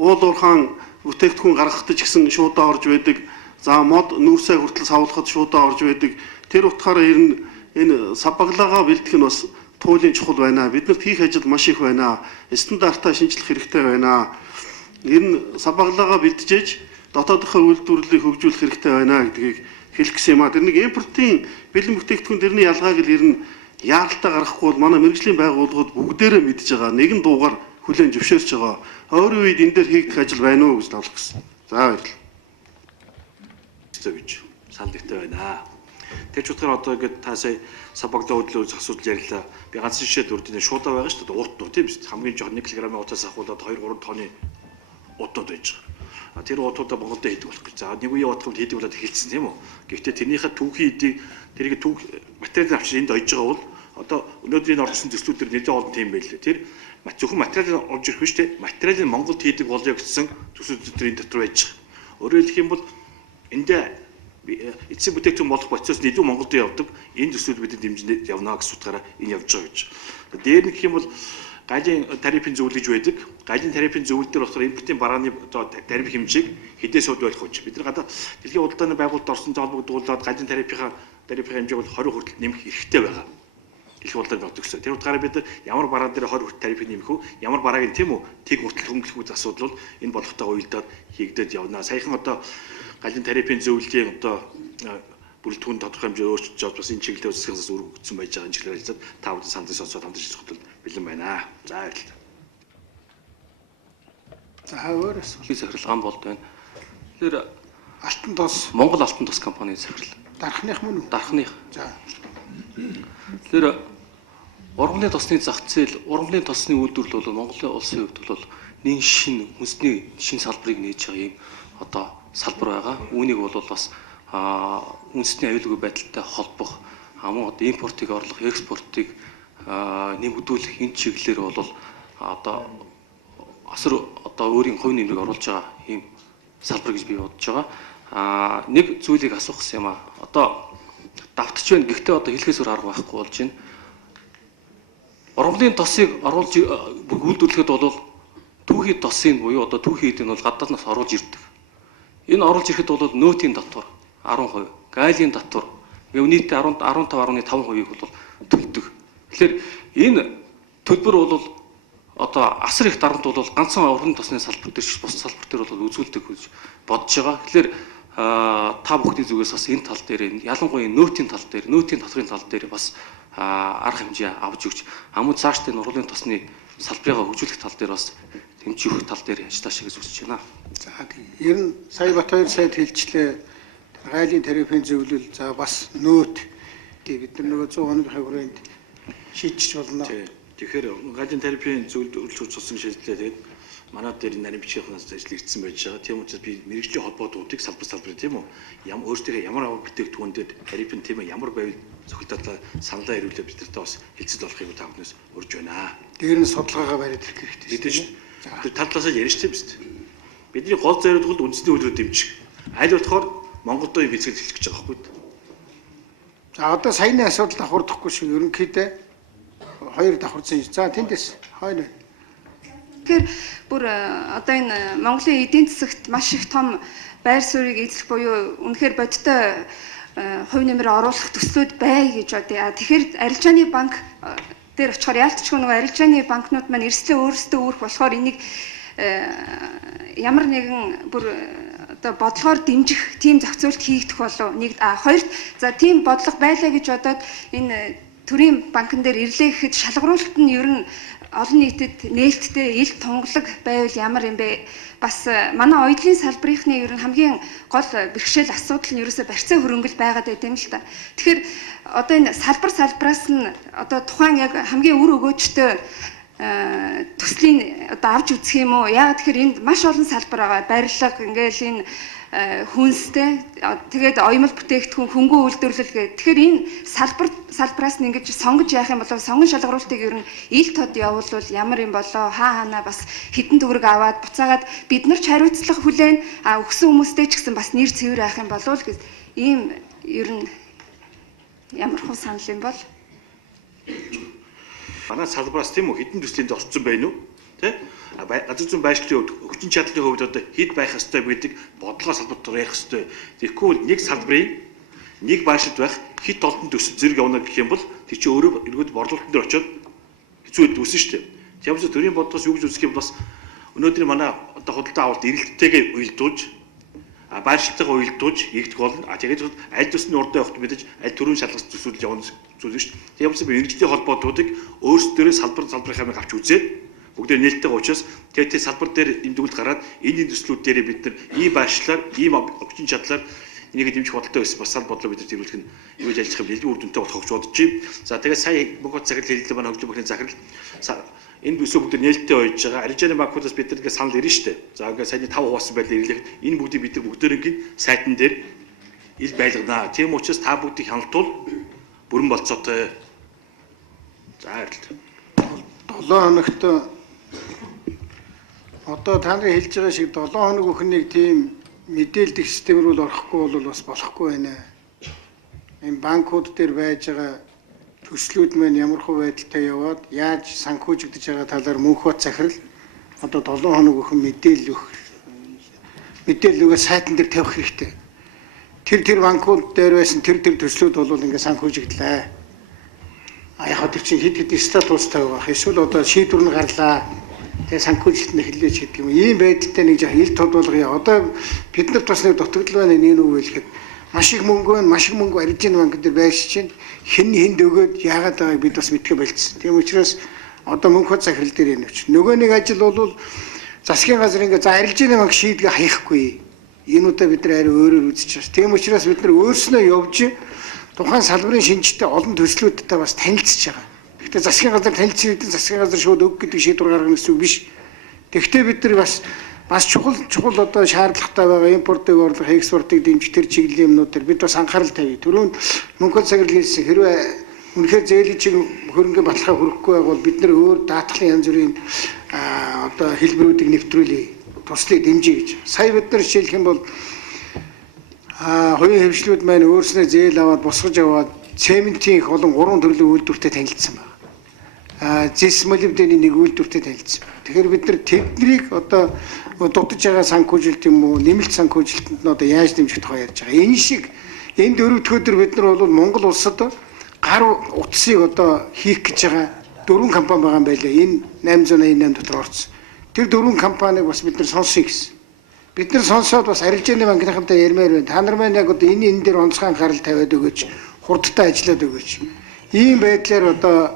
Уул уурхаан бүтээгдэхүүн гаргахад ч гэсэн шуудаа орж байдаг. За мод нүүрсээ хүртэл савлахад шуудаа орж байдаг. Тэр утгаараа ер нь энэ Сабаглагаа бэлдэх нь бас туйлын чухал байна. Биднэрт хийх ажил маш их байна. Стандартаа шинжлэх хэрэгтэй байна. Ер нь Сабаглагаа бэлдэж дотоодынхоо үйлдвэрлэлийг хөгжүүлэх хэрэгтэй байна гэдгийг хэлэх гэсэн юм аа. Тэр нэг импортын бэлэн бүтээгдэхүүн тэрний ялгааг л ер нь яаралтай гаргахгүй бол манай мэргэжлийн байгууллагууд бүгдээрээ мэдж байгаа. Нэгэн дуугаар хүлээн зөвшөөрч байгаа. Ойрын үед энэ дээр хийгдэх ажил байна уу гэж тавлах гэсэн. За баярлалаа. Гэж сандагтай байна. Тэр ч утгаар одоо ингээд та сая Сабаглаа хөдлөөс асуудал ярьлаа. Би ганц жишээ дурдсан шуудаа байгаа шүү дээ. Уутнуу тийм биз? Хамгийн жоохон 1 кг утаас ахуулаад 2-3 тонны уутнууд байж байгаа. Тэр уутуудаа Монголд хийдэг болох гэж. За нэг үеийн уутууд хийдэг болоод эхэлсэн тийм үү? Гэхдээ тэрнийхээ түүхий эдийг тэрийг түүх материалын авчир энд ойж байгаа бол одоо өнөөдрийн орчсон төслүүдээр нэлээд олон тийм байлээ. Тэр зөвхөн материалын орж ирэх биш те. Материалын Монголд хийдэг болоё гэсэн төслүүд энэ дотор байж байгаа. Өөрөөр хэлэх юм бол эндээ эцсийн бүтээгдэхүүн болох процесс илүү Монголд явдаг. Энэ төсөл бид дэмжиж явна гэсэн утгаараа энэ явж байгаа гэж. Дээр нь гэх юм бол галын тарифын зөвлөл гэж байдаг. Галын тарифын зөвлөл дээр болохоор импортын барааны одоо тариф хэмжээг хэдээс шууд байх гэж. Бид нар гадаа дэлхийн худалдааны байгууллагад орсонтой холбогдуулаад галын тарифын хэмжээг бол 20 хүртэл нэмэх хэрэгтэй байгаа. Дэлхийн худалдааны байгууллагаас. Тэр утгаараа бид нар ямар бараан дээр 20 хүртэл тарифыг нэмэх үү? Ямар барааг нь тийм үү? Тэг хүртэл хөнгөлөх асуудал бол энэ болгохтойгоо уялдаад хийгдээд явна. Саяхан одоо галын тарифын зөвлөлийн одоо бүрэлдэхүүн тодорхой хэмжээ өөрчлөж авч бас энэ чиглэлээр засахаас өргөгдсөн байж байгаа энэ чиглэлээр ажиллаад та бүхэн сандыг сонсоод хамтарч ажиллах бол бэлэн байна. За баярлалаа. За өөрөөс Би захирал Болд байна. Тэгэхээр алтан тос Монгол Алтан тос компанийн захирал. дарахных мөн үү? Дархных. За. Тэгэхээр ургамлын тосны зах зээл, ургамлын тосны үйлдвэрлэл бол Монголын улсын хувьд бол нэг хүнсний шин салбарыг нээж байгаа юм одоо салбар байгаа. Үүнийг бол бас үндэсний аюулгүй байдалтай холбох, мөн одоо импортыг орлох, экспортыг нэмэгдүүлэх энэ чиглэлээр бол одоо асар одоо өөрийн хувь нэмрийг оруулж байгаа ийм салбар гэж би бодож байгаа. Нэг зүйлийг асуух гэсэн юм аа. Одоо давтаж байна. Гэхдээ одоо хэлхээс өөр арга байхгүй болж байна. Ургамлын тосыг оруулж үйлдвэрлэхэд бол түүхий тосын буюу одоо түүхий эдийн бол гадааднаас оруулж ирдэг. Энэ оруулж ирэхэд бол нөөтийн татвар 10%, гайлын татвар нийт 15.5%-ийг бол төлдөг. Тэгэхээр энэ төлбөр бол одоо асар их дарамт бол ганцхан ургамлын тосны салбар дээр бус салбар дээр бол үзүүлдэг гэж бодож байгаа. Тэгэхээр та бүхний зүгээс бас энэ тал дээр ялангуяа нөөтийн тал дээр, нөөтийн татврын тал дээр бас арга хэмжээ авч өгч амун цаашдын ургамлын тосны салбарыг хөгжүүлэх тал дээр бас хэмжих тал дээр ажиллаж гэж үзэж байна. За тийм. Ер нь сая Батбаяр сайд хэлжлээ. Гайлын тарифын зөвлөл за бас нөөт бид нар нөгөө 100 хоногийн хүрээнд шийдчих болно. Тэгэхээр гайлын тарифын зөвлөлд цуцсан шийдлээ тэгээд манай дээр нарийн бичгийнхнаас ажил ирсэн байж байгаа. Тийм учраас би мэрэгжлийн холбоотуудыг салбар тийм үү өөрсдөө ямар бүтээгдэхүүн дээр тарифын тийм ямар байвал зөвхөлтөд саналаа ирүүлээ бид нартай бас хэлцэл болохыг та бүхнээс урьж байна. Дээр нь судалгаагаа бариад ирэх хэрэгтэй. Бид чинь тэр талаасаа ярьж тийм биз дээ. Бидний гол зорилго бол үндэсний хөлөөр дэмжих. Аль болохоор Монголдоо бэлтгэл хэлэх гэж байгаа байхгүй. За одоо саяны асуудал давхардахгүй шиг ерөнхийдөө хоёр давхарсан. За тэндээс хойно. Тэгэхээр бүр одоо энэ Монголын эдийн засагт маш их том байр суурийг эзлэх буюу үнэхээр бодиттой хувь нэмэр оруулах төслүүд бай гэж бодъё. Тэгэхээр арилжааны банк дээр очихоор яалтчгүй нөгөө арилжааны банкнууд маань эрсдлээ өөрсдөө үүрэх болохоор энийг ямар нэгэн бүр одоо бодлогоор дэмжих тийм зохицуулт хийгдэх болов нэгд хоёрт за тийм бодлого байлаа гэж бодоод энэ төрийн банкн дээр ирлээ гэхэд шалгаруулалт нь ер нь олон нийтэд нээлттэй ил тунгалаг байвал ямар юм бэ? Бас манай оюутлын салбарынхны ер нь хамгийн гол бэрхшээл асуудал нь ерөөсөө барьцаа хөрөнгөл байгаад байт юм л та. Тэгэхээр одоо энэ салбараас нь одоо тухайн яг хамгийн үр өгөөжтэй төслийн одоо авч үзэх юм уу? Яагаад тэгэхээр энд маш олон салбар байгаа. Барилга ингээл энэ хүнстэй тэгээд оюмл бүтээгдэхүүн хөнгөн үйлдвэрлэл гэх. Тэгэхээр энэ салбараас нь ингэж сонгож яах юм бол сонгон шалгаруултыг ер нь ил тод явуулвал ямар юм болоо хаана бас хідэн төгрөг аваад буцаагаад бид нар ч хариуцлага хүлээн өгсөн хүмүүстэй ч гэсэн бас нэр цэвэр авах юм болов л гэж ийм ер нь ямар хөө санал юм бол манай салбараас тийм үү хідэн төслийн орцсон байна уу? Тэ? Газар зүйн байшингийн хувьд өгчин чадлын хувьд одоо хэд байх ёстой гэдэг бодлого салбар дээр ярих ёстой. Тэгэхгүй бол нэг салбарын нэг байшинт байх хэд олон төсөл зэрэг явна гэх юм бол тэр чинь өөрөө эргүүд борлуулалтын дээр очиод хэцүү үед үүсэн шүү дээ. Тийм учраас төрийн бодлогоос юу гэж үзэх юм бас өнөөдрийн манай одоо худалдаа авалт эрэлттэйгээ уялдуулж байршилтайгаа уялдуулж ийгдэх болно. Тэгээд аль төсний урдаа явахт мэдээж аль төрийн шалгаж төсөөлж явна зүйл шүү дээ. Тийм учраас би мэрэгжлийн холбоотуудыг өөрсдөө салбарын авч үзээд бүгдээ нээлттэй учраас тэгээд салбар дээр имдгүүлэлт гараад энэ төслүүд дээр бид нар ийм байршлаар ийм өгчин чадлаар энийг дэмжих бодолтой байсан бас салбар бодлоо бид нар тэрүүлэх нь юу гэж ажиллах юм илүү үр дүнтэй болох гэж бодож байна. За тэгээд сая Богот захирал хэллээ манай хөгжлийн банкны захирал энэ төсөө бүгд нээлттэй ойж байгаа. Арилжааны банкудаас бид нар санал ирнэ шүү дээ. За ингээд саяны 5 хуваасан байдлаар ирлэхэд энэ бүгдийг бид нар бүгдээрээ сайтан дээр ил байлганаа. Тийм учраас та бүгдийг хяналтуул бүрэн болцоотой. За баярлалаа. 7 хоногт одоо та нар хэлж байгаа шиг 7 хоног өхнийг тийм мэдээлэл систем рүү орохгүй бол бас болохгүй байна. Энэ банкуд дээр байж байгаа төслүүд маань ямар хөө байдалтай яваад яаж санхүүжигдэж байгаа талаар мөнхбат захирал одоо 7 хоног өхөн мэдээлэл өгөө сайтан дээр тавих хэрэгтэй. Тэр банкуд дээр байсан тэр төслүүд бол ингээд санхүүжигдлээ. Яг тэр чинь хэд статустай байгаа. Эсвэл одоо шийдвэр нь гарлаа. Тэгээ санхүүжилт нь хэллээч гэдэг юм. Ийм байдалтай нэг жаа ил тод болгоё. Одоо бид нарт бас нэг дутагдал байна нэг үг хэлэхэд маш их мөнгө арилжааны банк дээр байршиж байна. Хэн өгөөд яагаад байгааг бид бас мэдгээ болцсон. Тийм учраас одоо мөнх хот захирал дээр энэ өч. Нөгөө нэг ажил бол засгийн газар ингээ за арилжааны банк шийдгээ хаяхгүй. Энэ удаа бид нар арай өөрөөр үзэж байна. Тийм учраас бид нар өөрснөө явж тухайн салбарын шинжтэй олон төслүүдтэй бас танилцж байгаа. Гэхдээ засгийн газар танилцсан үед засгийн газар шууд өг гэдэг шийдвэр гаргах гэсэн үг биш. Гэхдээ бид нар бас чухал одоо шаардлагатай байгаа импортыг орлох, экспортыг дэмжих төр чиглэлийн юмнууд дээр бид бас анхаарал тавья. Түрүүнд мөнх хот захирал хэлсэн хэрвээ үнэхээр зээлийн чиг хөрөнгө баталгаа хүрэхгүй байвал бид нар өөр даатгалын янз бүрийн одоо хэлбэрүүдийг нэвтрүүлээ. Туслыг дэмжиж гэж. Сая бид нар жишээлх юм бол хоёрын хөвшлүүд маань өөрснөө зээл аваад босгож аваад цементийн их олон 3 төрлийн үйлдвэртэй танилцсан байна. Зис молибдены нэг үйлдвэртэй танилцсан. Тэгэхээр бид нар тэднийг одоо дутаж байгаа санхүүжилт юм уу, нэмэлт санхүүжилтэнд нь одоо яаж дэмжих тухай ярьж байгаа. Энэ шиг энэ дөрөвдүгээр бид нар бол Монгол улсад гар утсыг одоо хийх гэж байгаа 4 компани байгаа юм байлаа. Энэ 888 дотор орсон. Тэр 4 компанийг бас бид нар сонсъё гэсэн. Бид нар сонсоод бас арилжааны банкнахантай ярмаар байна. Та нар маань яг одоо энэ дээр онцгой анхаарал тавиад өгөөч, хурдтай ажиллаад өгөөч. Ийм байдлаар одоо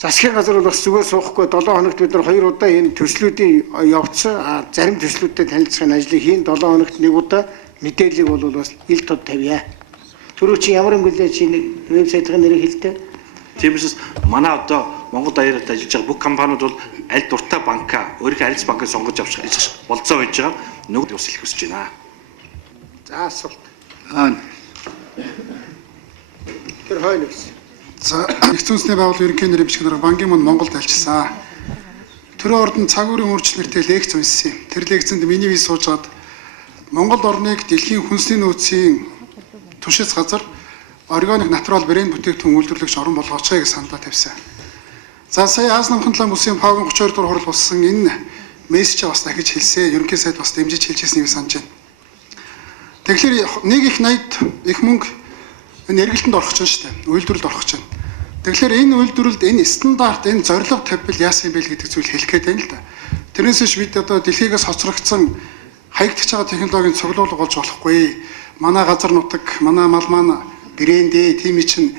засгийн газар бол бас зүгээр суухгүй 7 хоногт бид нар 2 удаа энэ төслүүдийн явцсан зарим төслүүдтэй танилцахын ажлыг хийн 7 хоногт 1 удаа мэдээллийг бол бас ил тод тавья. Түрүү чи ямар юм гэлээ чи нэг вебсайтын нэрийг хэлдэг. Тиймээс манай одоо Монгол даяарт ажиллаж байгаа бүх компаниуд бол аль дуртай банка, өөрийнхөө арилж банкыг сонгож авчих болцоо байж байгаа. Нөгөөд ус хэлэх хүсэж байна. За асуулт. Тэр хойно гэсэн. За нэгдсэн үндэсний байгууллагын ерөнхий нэр бичгээр банкын мөн Монголд альчсан. Төрийн ордон цаг үеийн өөрчлөлтөөр лекц уншсан. Тэр лекцэнд миний виз суужгаад Монгол орныг дэлхийн хүнсний нөөцийн түшис газар органик натурал брэнд бүтээгдэхүүн үйлдвэрлэгч орн болгоочхой гэж саналаа тавьсан. За сая Аз намхан талын бүсийн ПАВ-ын 32 дугаар хурал болсон энэ мессеж бас дахиж хэлсэн. Ерөнхий сайд бас дэмжиж хэлжсэнийг санаж байна. Тэгэхээр нэг их 80 их мөнгө энэ эргэлтэнд орох чинь шүү дээ. Үйлдвэрлэлд орох чинь. Тэгэхээр энэ үйлдвэрлэлд энэ стандарт, энэ зорилго тавьбал яасан юм бэ гэдэг зүйл хэлэх гээд байна л да. Тэрнээс биш бид одоо дэлхийгээс хоцрогдсон хаягдчихж байгаа технологийн цуглуулга болж болохгүй. Манай газар нутаг, манай мал маань брэндээ тийм чинь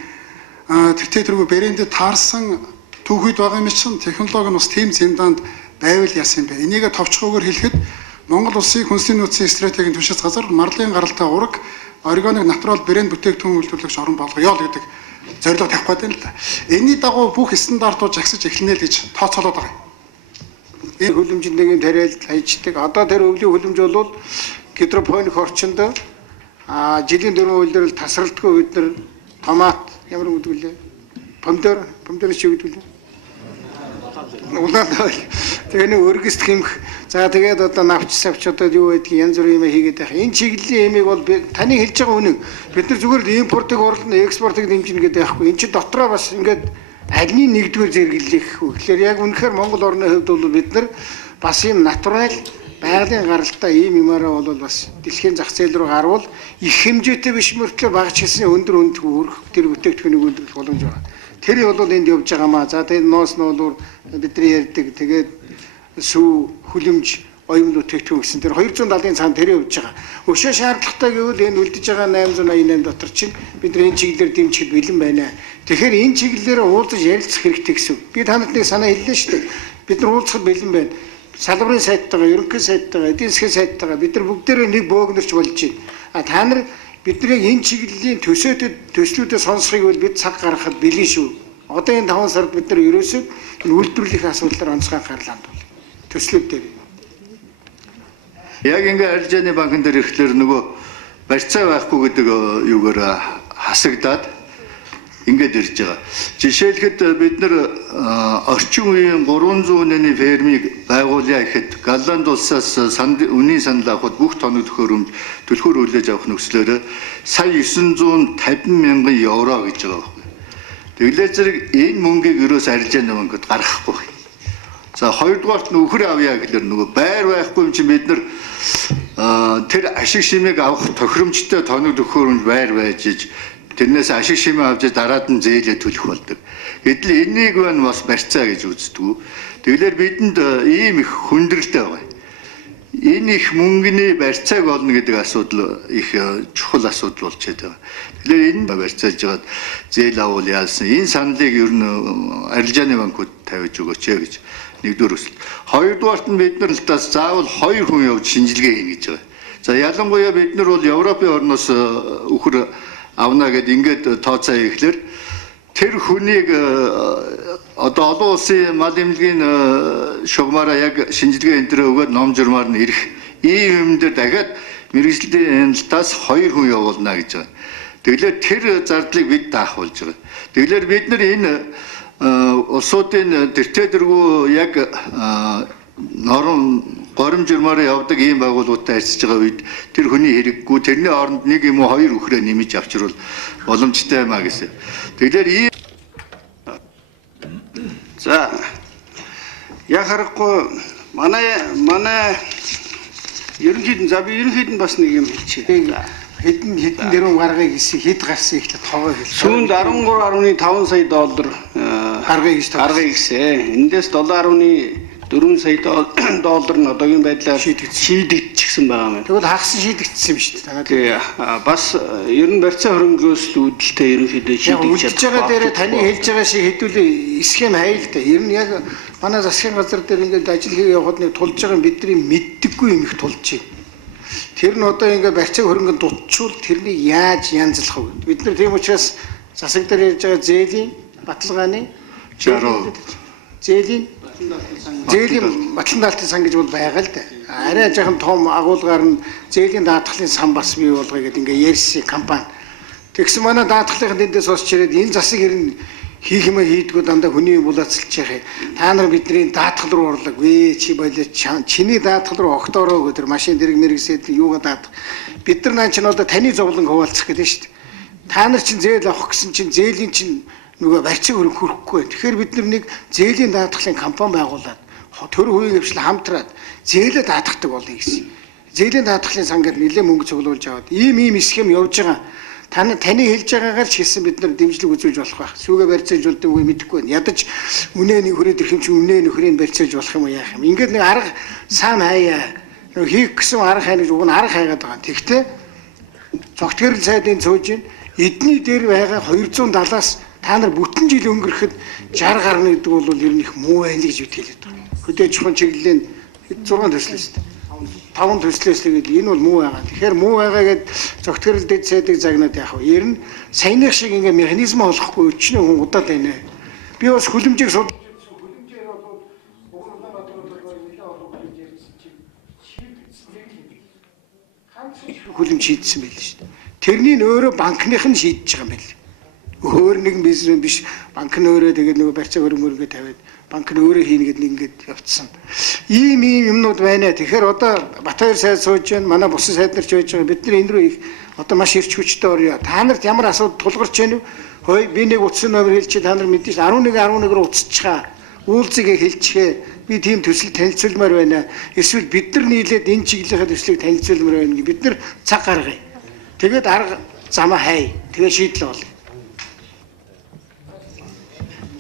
тэгтээ тэргүй брэндээ таарсан түүхэд байгаа юм чинь технологи нь бас тийм зэндаанд байвал яасан юм бэ? Энийг товчхойгоор хэлэхэд Монгол улсын хүнсний нөөцийн стратегийн түшис газар марлын гаралтай ураг органик натурал брэнд бүтээгдэхүүн үйлдвэрлэгч орн болгоё л гэдэг зорилго тавих гээд байна л да. Энийний дагуу бүх стандартууд жагсаж эхэлнэ л гэж тооцоолоод байгаа. Энэ хөлөмжөнд нэг юм тариалд хайчдаг. Одоо тэр өвлийн хөлөмж бол гидропоник орчинд жилийн 4 үйлдвэрлэл тасралтгүй бид нар томат ямар гэдэг вэ? Помидор чи гэдэг вэ? Улаан тойл. Тэгээ нэг өргөст хэмх. За тэгээд одоо навч савч одоо юу байдгийг янз бүрийн юм хийгээд байх. Энэ чиглэлийн ямиг бол таны хэлж байгаа үнэн. Бид нар зүгээр л импортыг орлоно, экспортыг дэмжинэ гэдэг байхгүй. Энд чинь дотроо бас ингээд альны нэгдүгээр зэрэглэх хөө. Тэгэхээр яг үнэхээр Монгол орны хувьд бол бид нар бас юм натурал байгалийн гаралтай ийм юмараа бол бас дэлхийн зах зээл рүү гарвал их хэмжээтэй биш мөртлөө багч хэлсэн өндөр үнд хүрэх тэр бүтээгдэхүүнийг өндөрлөх боломж байна. Тэр бол энд явж байгаамаа. За тэгээд ноос ноолуур бидний ярьдаг тэгээд сүү хүлэмж оюун бүтээгдэхүүн гэсэн тэр 270-ын цаана тэр явж байгаа. Өшөө шаардлагатай гэвэл энэ үлдэж байгаа 888 дотор чинь бид энэ чиглэлээр дэмжихэд бэлэн байна. Тэгэхээр энэ чиглэлээр уулзаж ярилцах хэрэгтэй гэсэн. Би танад нэг санаа хэллээ шүү дээ. Бид нар уулзахад бэлэн байна. Салбарын сайттайгаа, ерөнхий сайттайгаа, эдийн засгийн сайттайгаа бид нар бүгдээрээ нэг бөөгнөрч болж байна. Та нар бидний энэ чиглэлийн төслүүдэд сонсхийг бол бид цаг гаргахад бэлэн шүү. Одоо энэ 5 сард бид нар ерөөсөө энэ үйлдвэрлэлийн асуудлаар онцгой анхаарал хандуул. Төслүүд дээр. Яг ингээ арилжааны банкн дээр ирэхлээр нөгөө барьцаа байхгүй гэдэг юугаар хасагдаад ингээд ирж байгаа. Жишээлхэд бид нар орчин үеийн 300 үнэний фермийг байгуулъя гэхэд Голланд улсаас үнийн санал авахд бүх тоног төлхөөр хүлээж авах нөхцлөөр сая 950 мянган евро гэж байгаа байхгүй. Тэглээ зэрэг энэ мөнгийг ерөөс арилжааны банкд гаргахгүй. За хоёрдугаарт нөхөр авъя гэхэлэр нөгөө байр байхгүй юм чинь бид нар тэр ашиг шимийг авах тохиромжтой тоног төхөөрөмж байр байж тэрнээс ашиг шимээ авч дараад нь зээлээ төлөх болдог. Гэтэл энийг бас барьцаа гэж үздэг. Тэгэлэр бидэнд ийм их хүндрэлтэй байгаа. энэ их мөнгөний барьцааг олно гэдэг асуудал их чухал асуудал болчиход байгаа. Тэгэхээр энэ барьцаалж байгаад зээл авал яалсан. Энэ саналыг ер нь арилжааны банкуд тавьж өгөөч гэж нэгдүгээр хүсэл. Хоёрдугаарт нь бид нар л тас заавал 2 хүн явж шинжилгээ хийнэ гэж байгаа. За ялангуяа бид нар бол Европын орноос үхэр авна гэд ингээд тооцоо хийхлээр тэр хүнийг одоо олон улсын мал эмнэлгийн шугамаараа яг шинжилгээ энэ төр өгөөд ном журмаар нь ирэх ийм юм дээр дахиад мэрэгжлийн хяналтаас 2 хүн явуулна гэж байгаа. Тэгэхээр тэр зардлыг бид даах болж байгаа. Тэгэхээр бид нар энэ улсуудын тэртээдэргүй яг норм горим журмаараа явдаг ийм байгууллагуудтай харьцаж байгаа үед тэр хүний хэрэггүй тэрний оронд 1 юм уу 2 үхрээ нэмж авчирвал боломжтой юмаа гэсэн. Тэгэхээр ийм за яг харахгүй манай ерөнхийд нь бас нэг юм хэлчихье. Хэдэн дэрүүн гаргыг хэд гарсан ихлэ тоогоо хэлсэн. Сүүнд 13.5 сая доллар гаргыг гисэн. Эндээс 7.4 сая доллар нь одоогийн байдлаар шийдэгдчихсэн байгаа юм. Тэгвэл хагас шийдэгдсэн юм шүү дээ. Танаа тий бас ер нь барьцаа хөрөнгөөс л үүдэлтэй ерөнхийдөө шийдэгдэж байгаа дээр таны хэлж байгаа шиг хэдүүлээ схем хаяа л да. Ер нь яг манай засгийн газар дээр ингээд ажил хийгээ явахад нэг тулж байгаа бидний мэддэггүй юм их тулж байна. Тэр нь одоо ингээд барьцаа хөрөнгөнд дутчвал тэрнийг яаж янзлах вэ? Бид нар тийм учраас засаг дээр ярьж байгаа зээлийн баталгааны зээлийн батлан даалтын сан гэж бол байгаа л да. Арай жоохон том агуулгаар нь зээлийн даатгалын сан бас бий болгоё гэдэг ингээ ярьсан компани. Тэгсэн манай даатгалын дэндээс сонсч ирээд энэ засаг ирнэ хийх юм хийдгүү дандаа хүний булаацалж яах. Та нар бидний даатгал руу орлоо. Вэ чи болоо чиний даатгал руу огтороо гэдэг машин дэрэг мэрэгсэд юугаа даатах. Бид нар чинь одоо таны зовлон хуваалцах гэдэг нь шүү дээ. Та нар чинь зээл авах гэсэн чинь зээлийн чинь нөгөө барьцаа хөрөнгө хүрэхгүй. Тэгэхээр бид нар нэг зээлийн даатгалын компани байгуулад төр хувийн хвшил хамтраад зээлээ даатгадаг болъё гэсэн. Зээлийн даатгалын сан гэдэг нэлээд мөнгө цуглуулж аваад ийм схем явж байгаа. Таны хэлж байгаагаар ч хэлсэн бид нар дэмжлэг үзүүлж болох байх. Сүүгээ барьцааж болдог үгүй мэдэхгүй байна. Ядаж үнэ нөхрөөд ирэх юм чи үнэ нөхрийг барьцааж болох юм уу яах юм. Ингээд нэг арга сам хаяа. Нөгөө хийх гэсэн арга хайна гэж уг нь арга хайгаад байгаа. Тэгтээ цогтгэрэл сайдын цөөж эдний дээр байгаа 270-аас та нар бүтэн жил өнгөрөхөд 60 гарна гэдэг бол ер нь их муу байл гэж бид хэлээд байгаа. Хөдөөж хон чиглэлийн 6 төслөөс 5 төслөөс тэгээд энэ бол муу байгаа. Тэгэхээр муу байгаа гэд цогтгэрэл дэд сайдыг загнаад яах вэ? Ер нь саяных шиг ингээ механизм олохгүй өчнөө хүн удаад байна. Би бас хүлэмжийг судлаж хүлэмжээр бол угралаа бодлоо нэлээд олон хүн ярьсан чинь хүлэмж шийдсэн байл шүү дээ. Тэрний өөрөө банкных нь шийдэж байгаа юм байл. Өөр нэгэн бизнес биш банк нь өөрөө тэгээд нөгөө барьцаа хөрөнгө тавиад банк нь өөрөө хийнэ гэдэг ингээд явцсан. Ийм юмнууд байна. Тэгэхээр одоо Батбаяр сайд сууж байна. Манай бусан сайд нар ч байж байгаа. Бид нар энэ рүү их одоо маш ирч хүчтэй орё. Та нарт ямар асуудал тулгарч байна вэ? Хөөе би нэг утсан номер хэлчих та нар мэдээж 11 руу уцчихаа. Үүлзэгээ хэлчихээ. Би тийм төсөл танилцуулмаар байна. Эсвэл бид нар нийлээд энэ чиглэлийн төслийг танилцуулмаар байна. Бид нар цаг гаргая. Тэгээд арга замаа хай. Тэгээд шийдэл бол.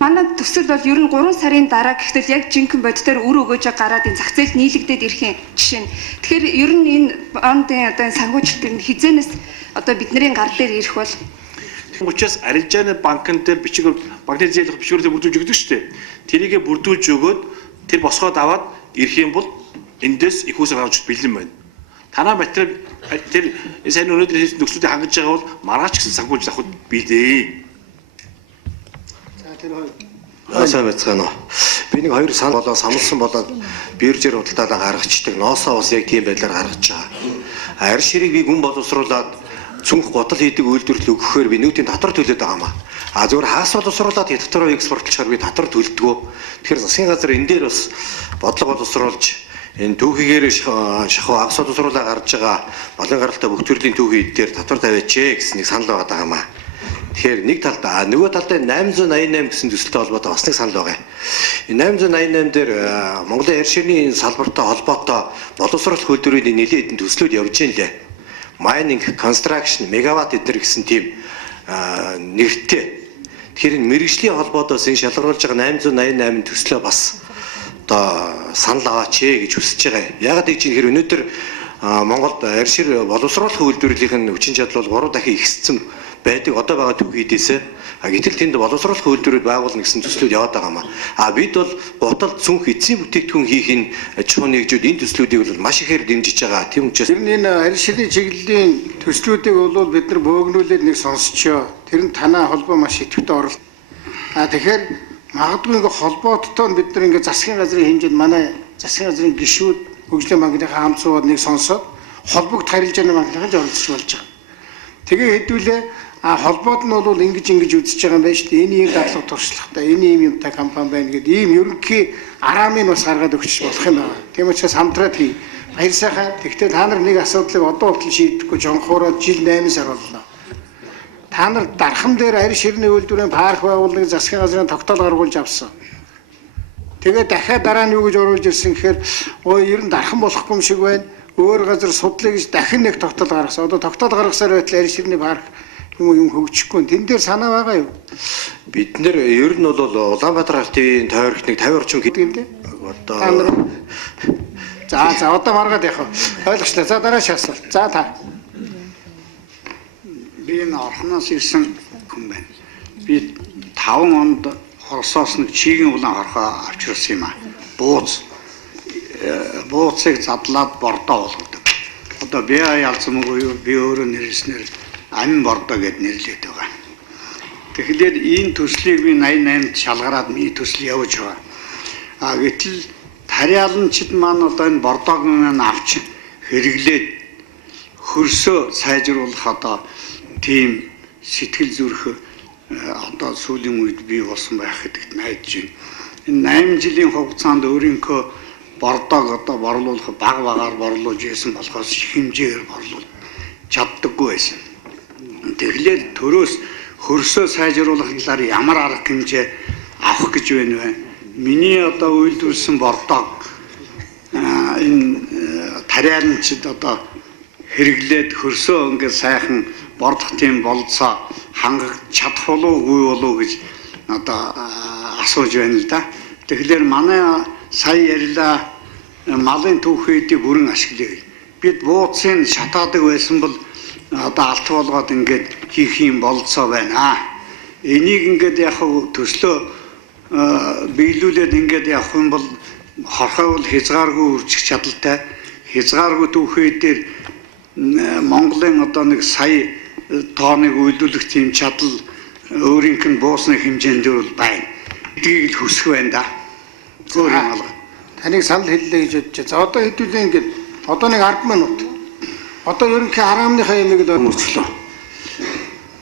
Манай төсөл бол ер нь 3 сарын дараа гэхдээ яг жинхэнэ бодитоор үр өгөөж гараад энэ зах зээлд нийлэгдээд ирэх юм жишээ нь. Тэгэхээр ер нь энэ бондын одоо санхүүжилтийн хизээнээс одоо бидний гар дээр ирэх бол учраас арилжааны банкн дээр бичиг банкны зээл бичвэрээр бүрдүүлж өгдөг шүү дээ. Тэрийгэ бүрдүүлж өгөөд тэр босгоод аваад ирэх юм бол эндээс их үсэг гаргаж бэлэн байна. Танаа материал тэр сайн өнөөдөр хийсэн нөхцөлийг хангаж байгаа бол маргааш гэсэн санхүүжилт авахд билээ. Сайн байцгаана уу. Би нэг 2 сан болоо самлсан болоод биржээр худалдаалаа гаргачдаг. Ноосоо бас яг тийм байдлаар гаргаж байгаа. Арь ширийг би гүн боловсруулад цүнх бодол хийдэг үйлдвэрлэл өгөхээр би нүүдийн татвар төлөөд байгаа юм аа. Зөвхөн хагас боловсруулад дотороо экспортлохоор би татвар төлдөгөө. Тэгэхээр засгийн газар энэ дээр бас бодлого боловсруулж энэ түүхийгээр шахуу хагас боловсруулаа гарч байгаа болон гаралтай бүх төрлийн түүхий дээр татвар тавиач гэсэн нэг санал байгаа юм аа. Тэгэхээр нэг талдаа нөгөө талдаа 888 гэсэн төсөлтэй холбоотой бас нэг санал байгаа. Энэ 888 дээр Монголын арь ширний салбартай холбоотой боловсруулах үйлдвэрийн нэлээд хэдэн төслүүд явж байна лээ. Mining, construction, megawatt эдгээр гэсэн тийм нэртэй. Тэгэхээр энэ мэргэжлийн холбоотоос энэ шалгаруулж байгаа 888 төслөө бас одоо санал аваач гэж хүсэж байгаа. Ягаад гэж юм хэр өнөөдөр Монголд арьшир боловсруулах үйлдвэрлэлийн хүчин чадал бол 3 дахин ихссэн байдаг. Одоо байгаа төвхийдээсээ гэтэл тэнд боловсруулах үйлдвэрүүд байгуулна гэсэн төслүүд яваад байгаа маа. Бид бол гуталд цүнх эцсийн бүтээгдэхүүн хийхин аж ахуй нэгжүүд энэ төслүүдийг бол маш ихээр дэмжиж байгаа. Тийм учраас тэр энэ арьширын чиглэлийн төслүүдийг бол бид нар бөөгнүүлээд нэг сонсчоо. Тэр нь танай холбоо маш идэвхтэй оролт. Тэгэхээр магадгүй ингээ холбооттой бид нар ингээ засгийн газрын хэмжээнд манай засгийн газрын гишүүд хөгжлийн банкныхаа хамт суугаад нэг сонсоод холбогд харилцааны банкныханд оролцож болж байгаа. Тэгээ хэдүүлээ холбоод нь бол ингэж үзэж байгаа юм байна шүү дээ. Энэ ийм дадлага туршлагатай, энэ ийм юмтай компани байна гэдэг ийм ерөнхий арамыг бас гаргаад өгч болох юм байна. Тийм учраас хамтраад хий. Баяр сайхан. Тэгвэл та нар нэг асуудлыг одоо хүртэл шийдэхгүй жонхороод жил 8 сар боллоо. Та нар дархан дээр арь ширний үйлдвэрийн парк байгууллагыг засгийн газрын тогтоол гаргуулж авсан. Тэгээ дахиад дараа нь юу гэж оруулж ирсэн гэхээр ер нь дархан болохгүй юм шиг байна. Өөр газар судлаа гэж дахин нэг тогтоол гаргасан. Одоо тогтоол гаргасаар байтал арь ширний парк юм хөгжихгүй. Тэн дээр санаа байгаа юу? Бид нэр ер нь бол Улаанбаатар артын тойрогт нэг 50 орчим гэдэг юм дээ. Одоо за одоо маргаад яах вэ? Ойлголцлоо. За дараагийн асуулт. За та. Би энэ орхоноос ирсэн хүн байна. Би 5 онд Оросоос нэг чигийн улаан хорхоо авчирсан юм аа. Бууцыг задлаад бордоо болгодог. Одоо би ялцсан мөгөө юу би өөрөө нэрлснээр амин бордоо гэд нэрлээд байгаа. Тэгэхээр энэ төслийг би 88-д шалгараад миний төсөл явуулж байгаа. Гэтэл тариаланчид маань одоо энэ бордоог нь авч хэрэглээд хөрсөө сайжруулах одоо тийм сэтгэл зүрх одоо сүүлийн үед бий болсон байх гэдэгт найдаж байна. Энэ 8 жилийн хугацаанд өөрийнхөө бордоог одоо борлуулах баг-багаар борлуулж байсан болохоос хэмжээгээр борлуул чаддаггүй байсан. Тэгэхээр төрөөс хөрсөө сайжруулах талаар ямар арга хэмжээ авах гэж байна вэ? Миний одоо үйлдвэрлэсэн бордоог энэ тариаланчид одоо хэрэглээд хөрсөө ингээд сайхан бордох тийм болцоо хангах чадах болоогүй болоо гэж одоо асууж байна л да. Тэгэхээр манай сая ярьлаа малын түүхийдийг бүрэн ашиглая. Бид бууцын шатаадаг байсан бол одоо алт болгоод ингээд хийх юм болцоо байна. Энийг ингээд яг төслөө биелүүлээд ингээд явах юм бол хорхоо бол хязгааргүй үржих чадaltaй. Хязгааргүй түүхийдээр Монголын одоо нэг сая тооныг үйлдвэрлэх тийм чадал өөрийнх нь буусны хэмжээнд бол байна. Эдгийг л хүсэх байна да. Өөр юм алга. Таныг санал хэллээ гэж бодож. За одоо хэдүүлээ ингээд одоо нэг 10 минут. Одоо ерөнхий хараамныхаа ямиг л мөрчлөө.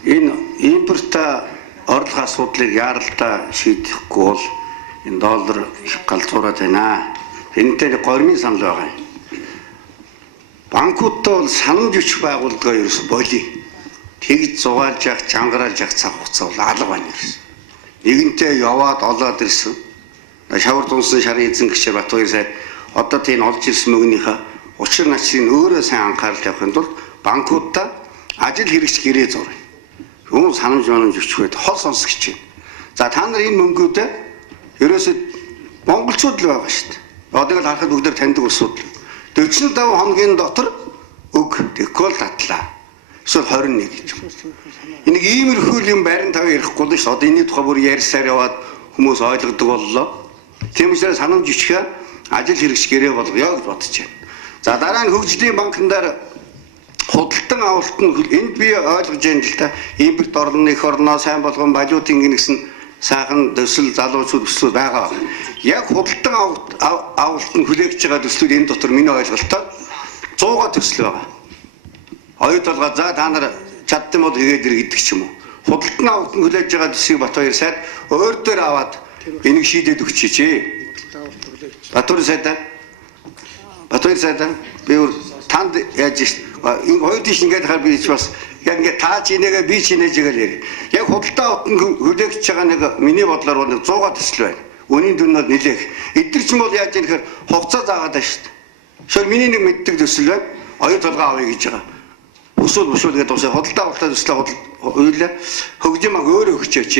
Энэ импорта орлох асуудлыг яаралтай шийдэхгүй бол энэ доллар их галзуураад байна. Энэтэй гормын санал байгаа юм. Банкудтай бол санамж өчөх байгууллагаа ерөөс болий. Тэгж зугаалж явах, чангараалж явах цаг хугацаа бол алга байна ерөөс. Нэгэнтээ яваад олоод ирсэн. Шавар дунсан шарын эзэн гişэр Батбаяр сая одоо тийм олж ирсэн мөнгөнийхөө учир начрыг өөрөө сайн анхаарал тавихын тулд банкудтай ажил хэрэгч гэрээ зурна. Хүн санамж өчөх үед хол сонсох гэж байна. За та нар энэ мөнгүүдээ ерөөсөө монголчууд л байгаа шүү дээ. Одоо л харахад бүгд таньдаг усуд. 45 хоногийн дотор өг тэгвэл татлаа. Эсвэл 21 гэж. Энийг иймэрхүү юм барин тавь ярихгүй л шүү. Одоо энэ тухай бүр ярьсаар яваад хүмүүс ойлгодог боллоо. Тийм учраас санамж өчхөө ажил хэрэгч гэрээ болгоё гэж бодож байна. За дараа нь хөгжлийн банкнаар худалдан авалт нь энд би ойлгож байна л да. Импорт орлоны эх орноо сайн болгон валютын гингсэн сайхан төсөл залуучууд төслүүд байгаа. Яг худалдан авалт нь хүлээгч байгаа төслүүд энэ дотор миний ойлголтоор 100 төсөл байгаа. Оюут толгой за та нар чадсан бол хийгээд ир гэдэг ч юм уу. Худалдан авалт нь хүлээж байгаа төсвийг Батбаяр сайд өөр дээр аваад энийг шийдээд өгчээч. Батбаяр сайд би танд яаж энэ хоёр тийш ингээд хаа би ч бас яг ингээд тааж инээгээ би ч инээж байгаа л яа. Яг худалдан авалт нь хүлээгч байгаа нэг миний бодлоор бол 100 төсөл байна. Үнийн дүнээр нэлээх. Эдгэр ч юм бол яаж яах вэ? Хугацаа заагаад байна шүү дээ. Шөл миний нэг мэддэг төсөл байна. Оюут толгой авъя гэж байгаа. Бусуул гэдэг усаа худалдан авалтаа төслөө үйлээ хөгжим баг өөрөө өгчөөч.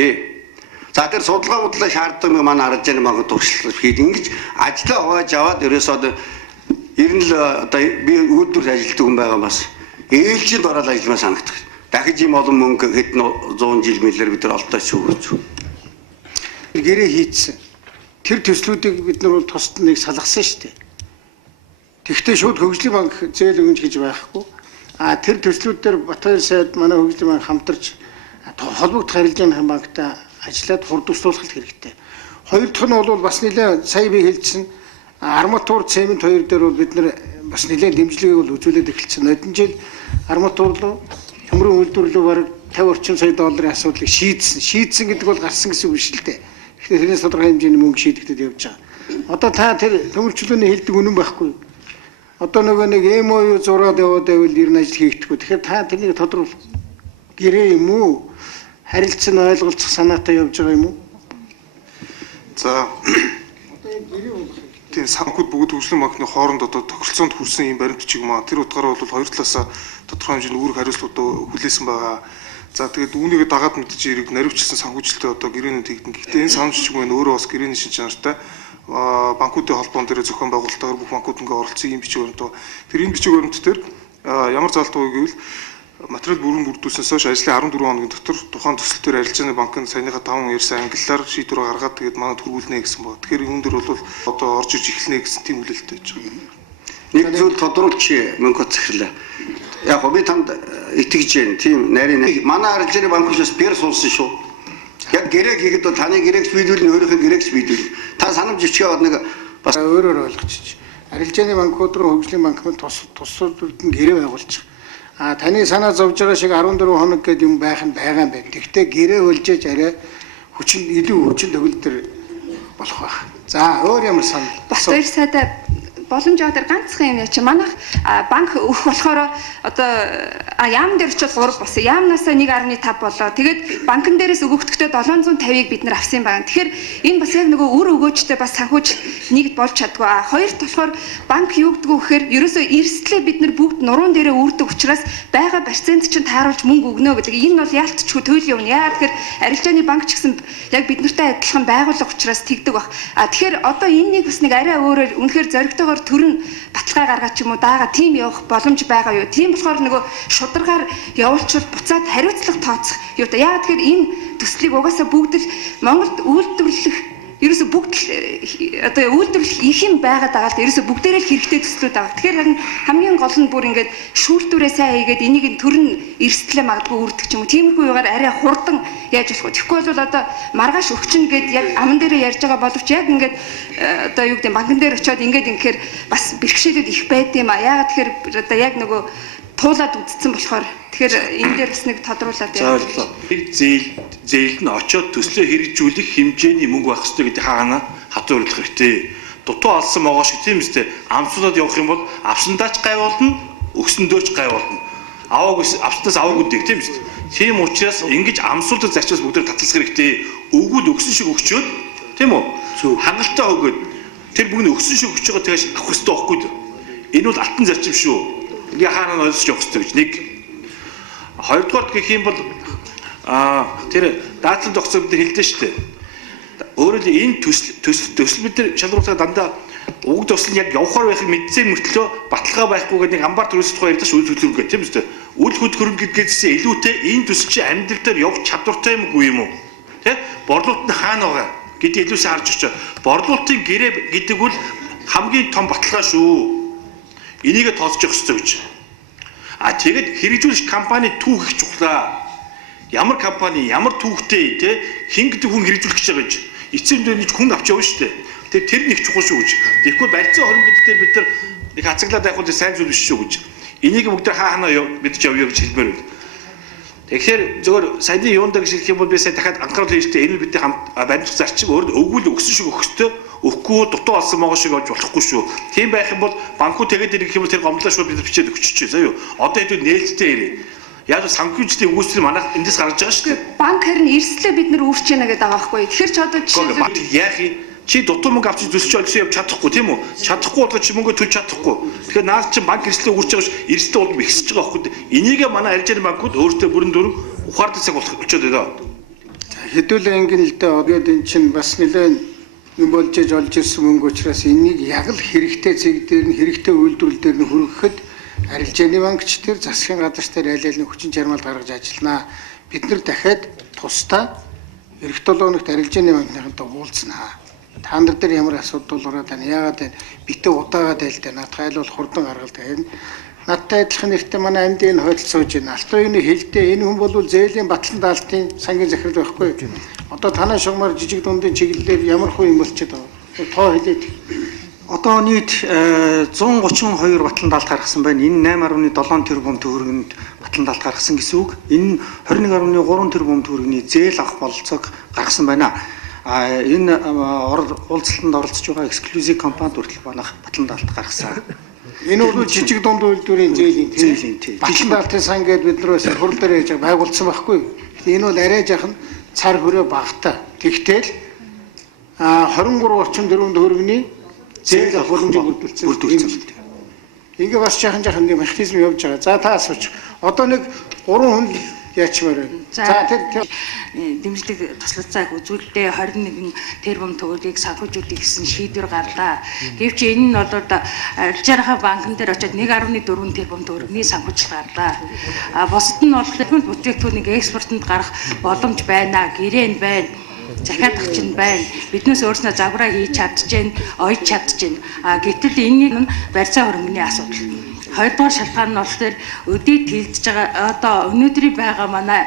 За тэр судалгаа бодлоо шаарддаг манай аржааны банк туршлага хийд ингэж ажлаа хувааж аваад ерөөсөө одоо ер нь л одоо би үйлдвэр ажилтдаг хүн байгаа бас ээлжинд ороод ажилламаа санагдах. Дахиж ийм олон мөнгө хэдэн 100 жил мэлээр бид нар олдооч өгөөч. Гэрээ хийцэн. Тэр төслүүдийг бид нар тусад нэг салгасан шүү дээ. Тэгвэл шууд хөгжлийн банк зээл өгнө гэж байхгүй. Тэр төслүүд дээр Батбаяр сайд манай хөгжлийн банк хамтарч холбогдох арилжааны банктай ажиллаад хурдварлуулах хэрэгтэй. Хоёр дахь нь бол бас нэлээ сая би хэлсэн арматур цемент хоёр дээр бол бид нар бас нэлээд дэмжлэгийг бол үзүүлээд эхэлсэн. Одон жил арматур руу төмрөн үйлдвэрлэлөө бараг 50 орчим сая долларын асуудлыг шийдсэн. Шийдсэн гэдэг бол гарсан гэсэн үг биш л дээ. Тэгэхээр тэрнээс тодорхой хэмжээний мөнгө шийдэгдэж явж байгаа. Одоо та тэр төмөрчлөөний хэлдэг үнэн байхгүй. Одоо нөгөө нэг MOU зураад яваад байвал ер нь ажил хийгдэхгүй. Тэгэхээр та тэрнийг тодорхой гэрээ юм уу? Харилцан ойлголцох санаатай явж байгаа юм уу? За тийм санхуд бүгд хөгжлийн банкны хооронд одоо тохиролцоонд хүрсэн юм баримтчиг маа тэр утгаараа бол хоёр талаасаа тодорхой хэмжээний үүрэг хариуцлагуудаа хүлээсэн байгаа. За тэгээд үүнийг дагаад мэдж ирэх наривчлсан санхүүжилтээ одоо гэрээний тэгдэн. Гэхдээ энэ санхүүжилт мөн өөрөө бас гэрээний шин чанартай банкуудын холбоон дээр зохион байгуулалтаар бүх банкуд ингээ оролцсон юм бичиг баримт. Тэр энэ бичиг баримт дээр ямар залтгүй гэвэл материал бүрэн бүрдүүлснээс хойш ажлын 14 хоногийн дотор тухайн төсөл төр арилжааны банкнд саяныхаа 5 ярьсан ангиллаар шийдвэр гаргаад тэгээд манай төрүүлнэ гэсэн байна. Тэгэхээр энэ дээр бол одоо орж иж эхэлнэ гэсэн тийм хүлээлттэй байж байгаа. Нэг зүйл тодруулж мөнгө захирлаа. Яг би танд итгэж байна. Тийм нарийн манай арилжааны банкнаас бэр суулсан шүү. Яг гэрэг хийгээд бол таны гэрэгч биелүүлнэ өөрийнхөө гэрэгч биелүүлнэ. Та санамж ичгээд нэг бас өөрөөр ойлгочих. Арилжааны банкуд руу хөгжлийн банк мөн тусуудад нь гэрээ байгуулчих. Таны санаа зовж байгаа шиг 14 хоног гэдэг юм байх нь байгаа юм байна. Тэгвэл гэрээ хөлжээж арай хүчин илүү хүчин төгөлдөр болох байх. За өөр ямар санал? Бас хоёр сайдаа боломж аваад ганцхан юм яа чи манайх банк өгөх болохоор одоо яам дээр очиод 3 болсон. Яамнасаа 1.5 болоо. Тэгээд банкн дээрээс өгөгдөхтэй 750-ыг бид нар авсан байна. Тэгэхээр энэ бас яг нөгөө үр өгөөжтэй бас санхүүж нэгд болж чаддгүй. Хоёрт болохоор банк юу гэдэг вэ гэхээр ерөөсөө эрсдлээ бид нар бүгд нуруунд дээрээ үрдэг учраас байгаа процент чинь тааруулж мөнгө өгнө гэдэг. Энэ бол яалтчгүй туйл явна. Яагаад тэгэхээр арилжааны банк ч гэсэн яг бид нартай адилхан байгууллага учраас тэгдэг баг. Тэгэхээр одоо энэнийг бас нэг арай өөрөөр үнэхээр зоригтойгоор төрн баталгаа гаргаад ч юм уу даага тийм явах боломж байгаа юу. Тийм болохоор нөгөө шударгаар явуулчвал буцаад хариуцлага тооцох юу та. Яагаад тэгэхээр энэ төслийг угаасаа бүгд л Монголд үйлдвэрлэх ерөөсө бүгд одоо үйлдвэрлэх их юм байгаад байгаа л ерөөсө бүгдээрээ л хэрэгтэй төслүүд байгаа. Тэгэхээр харин хамгийн гол нь бүр ингээд шүүлтүүрээ сайн хийгээд энийг нь төрн эрсдлээ магадгүй үрдэг ч юм уу. Тиймэрхүү югаар арай хурдан яаж болох вэ? Тэгэхгүй бол одоо маргааш өгчин гэд яг аман дээрээ ярьж байгаа боловч яг ингээд одоо юу гэдэг банкн дээр очиод ингээд ингэхээр бас бэрхшээлүүд их байд юм а. Яагаад тэгэхээр одоо яг нөгөө туулаад үдцсэн болохоор тэгэхээр энэ дээр бас нэг тодруулаад байна. За зээл нь очиод төслөө хэрэгжүүлэх хэмжээний мөнгө байх ёстой гэдэг хаана хатуу өрлөх хэрэгтэй. Дутуу алсан могоо шиг тийм үстэй амсуудад явах юм бол авсандаач гайвуулна, өгсөндөөч гайвуулна. Авснаас аваагүй дэг тийм үстэй. Тийм учраас ингэж амсуудад зарчаас бүгд таталцах хэрэгтэй. Өгвөл өгсөн шиг өгчөөд тийм үү? Хангалттай өгөөд тэр бүгд өгсөн шиг өгч байгаа тэгэж авах ёстой байхгүй юу? Энэ бол алтан зарчим шүү. Ингээ хаана ойлгож явах хэрэгтэй гэж нэг. Хоёрдугаар гэх юм бол тэр даатсан тогтцоо бид хэлдэж штэ. Өөрөөр энэ төсөл бид нар шалгуултаа дандаа уг төсөл яг явахаар байхыг мэдсэн мөртлөө баталгаа байхгүй гэдэг нэг амбар төрөөс тухай ярьдаш үйл хөдлөмж гэх тийм үстэй. Үйл хөдлөмж гэдгээс илүүтэй энэ төсөл чи амьдрал дээр явах чадвартай юм уу юм уу? Тэ? Борлуулалт нь хаана байгаа гэдэг илүүсээ харж очоо. Борлуулалтын гэрээ гэдэг бол хамгийн том баталгаа шүү. Энийг тооцож явах хэрэгтэй гэж. Тэгэд хэрэгжүүлэгч компани түүх их чухлаа. Ямар компани, ямар түүхтэй те хин гэдэг хүн хэрэгжүүлэх гэж байгаа гэж. Эцсийн дөрөвч хүн авч явна шүү дээ. Тэр нэг чухал шүү гэж. Тэгэхгүй барилцаа хором гэдэг дээр бид нар нэг хацаглаад байх бол сайн зүйл биш шүү гэж. Энийг бүгд хаана мэдж явъя гэж хэлмээр байна. Тэгэхээр зөвөр саяны юундаа гэж хэлэх юм бол би сая дахиад анхаарал хийжтэй энэ бидний хамт баримт зарчим өөрөө өгвөл өгсөн шиг өгөхтэй өгөхгүй дутуу алсан могоо шиг болж болохгүй шүү. Тийм байх юм бол банкуд тэгээд ирэх юм бол тэр гомдлоо шууд бид бичээд өгчөж заа юу. Одоо хэдүүд нээлттэй ирээ. Яг л санхүүжилтийн өгүүлсэл манайх эндээс гарч байгаа шүү дээ. Банк харин эрсдлээ бид нар үүрч яана гэдэг байгаа байхгүй. Тэгэхээр ч одоо жишээ яах юм? Чи дутуу мөнгө авч зүсч олсон явж чадахгүй тийм үү? Чадахгүй болго чи мөнгө төлж чадахгүй. Тэгэхээр наад чи банк эрсдлээ үүрч байгаа ш эрсдэл бол ихсэж байгаа байхгүй. Энийг манай арилжааны банкуд өөртөө бүрэн дүрэн ухаардсан цаг болчиход байна. хэдүүлэн ангин л дээ одоо энэ чинь бас нэлээд юм болж олж ирсэн мөнгө учраас энийг яг л хэрэгтэй зэг дээр нь хэрэгтэй үйлдвэрлэл дээр нь хүргэхэд арилжааны банкч тэр засгийн газар дээр аль аль нь хүчин чармаал гаргаж ажиллана. Бид нар дахиад тусдаа эх 7 хоногт арилжааны банкнуудад уулзнаа. Та нар дээр ямар асуудал ороод байна? Яагаад битээ удаагаад айл дээ. Надад айлбал хурдан гаргалдаг. Надтай адилхан нэртэй манай амьд энэ хойд сууж байна. Алтан үеийн хэлдэ энэ хүн бол зээлийн батлан даалтын сангийн захирал байхгүй. Одоо танай шугамар жижиг дундын чиглэлээр ямар хөө юм болчиход байгаа. Тоо хэлээд. Одоо нийт 132 батлан даалт гаргасан байна. Энэ 8.7 тэрбум төгрөгөнд батлан даалт гаргасан гэсэн үг. Энэ 21.3 тэрбум төгрөгийн зээл авах бололцоог гаргасан байна. Энэ уулзалтанд оролцож байгаа эксклюзив компанид хүртэл банах батлан даалт гаргасан. Энэ бол жижиг дунд үйлдвэрийн зээлийн тийм. Батлан даалтын сан гэдэг бид нар бас хурал дээр яаж байгуулсан байхгүй. Энэ бол арай жаахан цар хөрөө багтаа. Тэгтэл 23-34 төгрөгийн зээл боломжийг бүрдүүлсэн. Ингээ бас жаахан нэг механизм явж байгаа. За та асууч. Одоо нэг 3 хүн яачмаар байна. За тэр дэмжлэг туслалцааг үзүүлэлтээ 21 тэрбум төгрөгийг санхүүжүүлэх гэсэн шийдвэр гарлаа. Гэвч энэ нь бол арилжааныхаа банкн дээр очиод 1.4 тэрбум төгрөгийн санхүүжилт гарлаа. Бусад нь бол бүтээгдэхүүнийг экспортод гарах боломж байна. Гэрээ байна. Захиад агчин байна. Биднээс өөрснөө загвараа хийж чадчихээн, ойж чадчихээн. Гэтэл энэ нь барьцаа хөрөнгөний асуудал. Хоёрдугаар шалтгаан нь бол тэр өдийд хилдэж байгаа одоо өнөөдрийн байгаа манай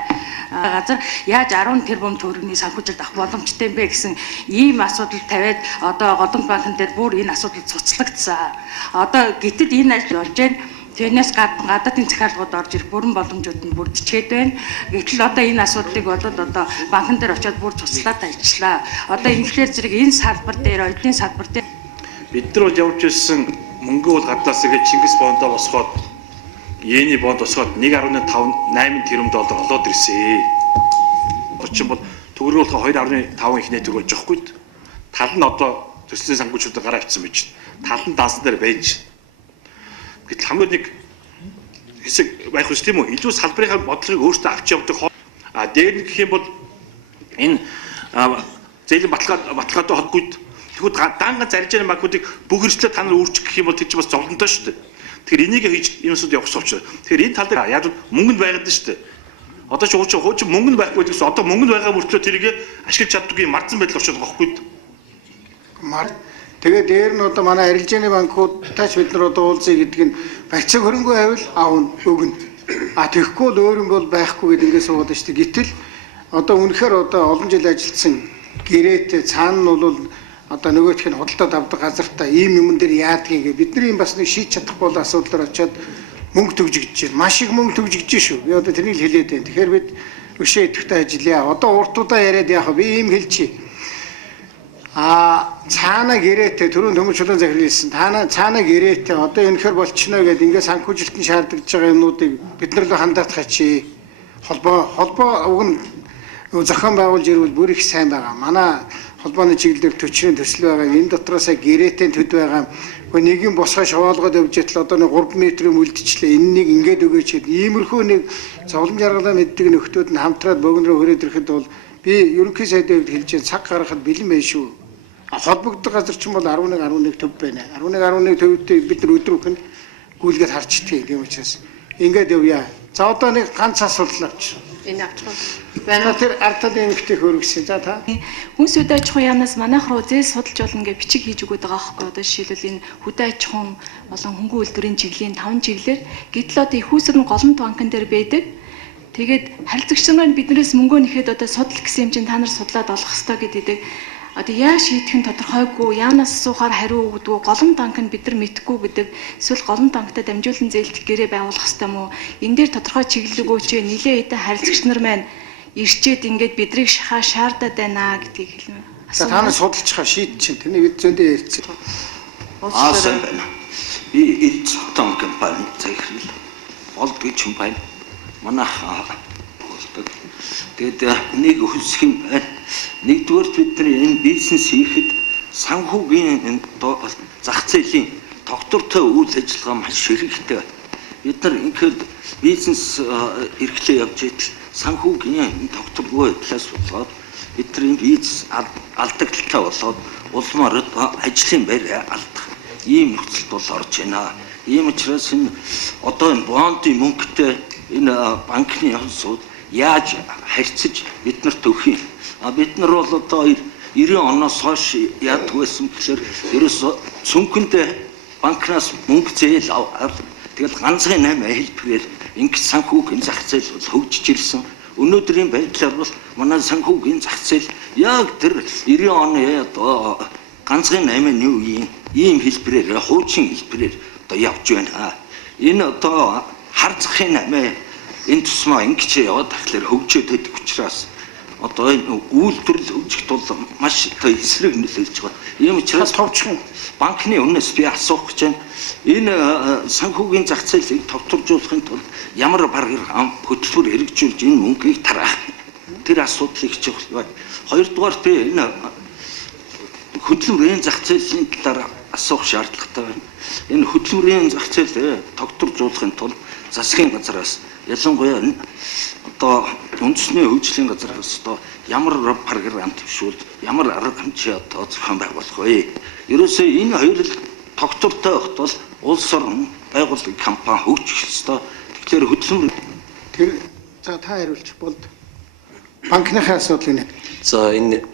газар яаж 10 тэрбум төгрөгийн санхүүжилт авах боломжтой юм бэ гэсэн ийм асуудал тавиад одоо Голомт банкн дээр бүр энэ асуудал цуцлагдсан. Одоо гэтэл энэ ажил болж байна. Тэрнээс гадаадын захиалгууд орж ирэх бүрэн боломжууд нь бүрдчихэд байна. Гэтэл одоо энэ асуудлыг бол одоо банкн дээр очиод бүр цуцлаад ажиллаа. Одоо инфляц зэрэг энэ салбар дээр, оюутны салбар дээр бид нар бол явж ирсэн мөнгө бол гаднаас ирээд Чингис бондоо босгоод Йений бонд босгоод 1.58 тэрбум доллар олоод ирсэн. Очин бол төгрөг бол 2.5 ихнээ төгрөж жоохгүй. Тал нь одоо төслийн санхүүжилтөд гараа авчихсан байж. Тал нь даасан дээр байж. Гэтэл хамгийн нэг хэсэг байх үс тийм үү? Илүү салбарын бодлогыг өөртөө авч явдаг. Дээр нь гэх юм бол энэ зээлийн баталгаатай холбоотой тэгвэл данга заржийн банкуудыг бүх хэрэгслээ та нар өөрчих гэх юм бол тэр чинь бас зовлонтой шүү дээ. Тэгэхээр энийг хийж юмсууд явах совч. Тэгэхээр энэ тал дээр яг мөнгөнд байгаад нь шүү дээ. Одоо ч хуучин мөнгөнд байхгүй гэсэн одоо мөнгөнд байгаа мөртлөө тэрийг ашиглаж чаддаггүй марцсан байдал очоод байгаа хгүй. Тэгээд дээр нь одоо манай арилжааны банкудтаач бид нар одоо уулзъя гэдэг нь барьцааг хөрөнгөө авил аавна өгнө. Тэгэхгүй л өөр юм бол байхгүй гэдэг ингээс суугаад шүү дээ. Гэтэл одоо үнэхээр одоо олон жил ажилласан гэрээтэй цаана нь бол одоо нөгөөх нь худалдаад авдаг газартаа ийм юм дээр яадгийг бид нар юм бас нэг шийдэж чадахгүй бол асуудлаар очиод мөнгө төгжигдэж байна. Маш их мөнгө төгжигдэж шүү. Би одоо тэрийг л хэлээд байна. Тэгэхээр бид өшөө идэвхтэй ажиллая. Одоо уртудаа яриад яах вэ? Би ийм хэлчихье. Цаана гэрээтэй түрүүн төмөр чулуун захирал хэлсэн. Цаана гэрээтэй одоо энэхэр болчихно гэдэг ингээд санхүүжилтэн шаардлагаж байгаа юмнуудыг бид нар л хандаах чи холбоо уг нь зохион байгуулж ирвэл бүр их сайн байгаа. Манай холбооны чиглэлээр төчрийн төсөл байгаа. Энэ дотроосаа гэрээтэй төд байгаа. Гэхдээ нэгийн босгоо шаваалгаад явж итэл одоо нэг 3 метрийн үлдчихлээ. Энэнийг ингээд өгөөч гэдэг. Иймэрхүү нэг зовлон жаргалаа мэддэг нөхдүүд нь хамтраад богино руу хүрээд ирэхэд бол би ерөнхий сайдад хэлж цаг гаргахад бэлэн байна шүү. Холбогддог газар ч юм бол 11 төв байна. 11 төвтэй бид нар өдрөөх нь гүйлгээд харчдаг юм учраас ингээд явъя. За одоо нэг ганц асуулт авч. энэ авчихсан. Байна тэр ардтал эмэгтэй хөргөсөн. За та. Хүнс хөдөө аж ахуйн яамнаас манайх руу зээл судалж болно гэж бичиг хийж өгöd байгаа байхгүй. Одоо жишээлбэл энэ хөдөө аж ахуйн болон хөнгөн үйлдвэрийн чиглэлийн 5 чиглэлээр гэтэл одоо их усрын Голомт банкн дээр байдаг. Тэгээд харилцагч нар биднээс мөнгөө нэхэд одоо судал гэсэн юм чинь та нар судлаад олох хэрэгтэй гэдэг. Одоо яаж шийдэх нь тодорхойгүй, яанаас асуухаар хариу өгдөг, Голомт банк нь бид нар мэдхгүй гэдэг, эсвэл Голомт банктай дамжуулан зээлдэх гэрээ байгуулах хэрэгтэй мó? Энэ дээр тодорхой чиглэл өгөөч, нилээ хэдэн харилцагч нар маань ирчээд ингээд бидрийг шахаа шаардаад байна гэдгийг хэлмэ. Та нар судалж байгаа шийд чинь тэнийг зөндөө ярьчих. Сайн байна. Би эд цогтон компани захирал болдгий ч юм байна. Манайх тэгээд нэг хүсэх юм байна. Нэгдүгээр бид нар энэ бизнес хийхэд санхүүгийн зах зээлийн тогтвортой үйл ажиллагаа маш хэрэгтэй. Бид нар ингээд бизнес эрхлээ явж идэл санхүүгийн тогтворгүй талаас болоод эдний виз алдагдaltaй болоод улмаар ажлын байр алдах ийм нөхцөлд бол орж байна. Ийм учраас энэ одоо энэ бондын мөнгөтэй энэ банкны хонсууд яаж харьцаж биднэрт өгөх юм? Бид нар бол одоо 90 оноос хойш яадаг байсан гэхээр ерөөсө цүнхэндээ банкнаас мөнгө зээл аваад тэгэл ганцхан 8 хэлбэрээр ингэж санхүүгийн зах зээл бол хөгжиж ирсэн. Өнөөдрийн байдлаар бол манай санхүүгийн зах зээл яг тэр 90 оны одоо ганцхан 8-ны үеийн ийм хэлбэрээр хуучин хэлбэрээр одоо явж байна. Энэ одоо хар захын 8 энэ тусмаа ингэж яваад тахлаар хөгжөөд байдаг учраас одоо энэ үйлдвэрлэл хөгжихэд бол маш одоо эсрэг нөлөөлж байгаа. Ийм учраас товчхон банкны үнээс би асуух гэж байна. Энэ санхүүгийн зах зээлийг товторжуулахын тулд ямар баргар хөтөлбөр хэрэгжүүлж энэ мөнгийг тараах тэр асуудлыг хичээх байна. Хоёрдугаар би энэ хөдөлмөрийн зах зээлийн талаар асуух шаардлагатай байна. Энэ хөдөлмөрийн зах зээл тогтворжуулахын тулд засгийн газраас ялангуяа одоо үндэсний хөгжлийн газраас одоо ямар програм төвшүүл ямар арга хэмжээ одоо зохион байгуулах вэ? Ерөөсөө энэ хоёр л тогтвортой байхад бол улс орн байгууллагын компани хөгжих ёстой. Тэгэхээр хөдөлмөр тэр за та хариулж болд. Банкныхаа асуудлыг За энэ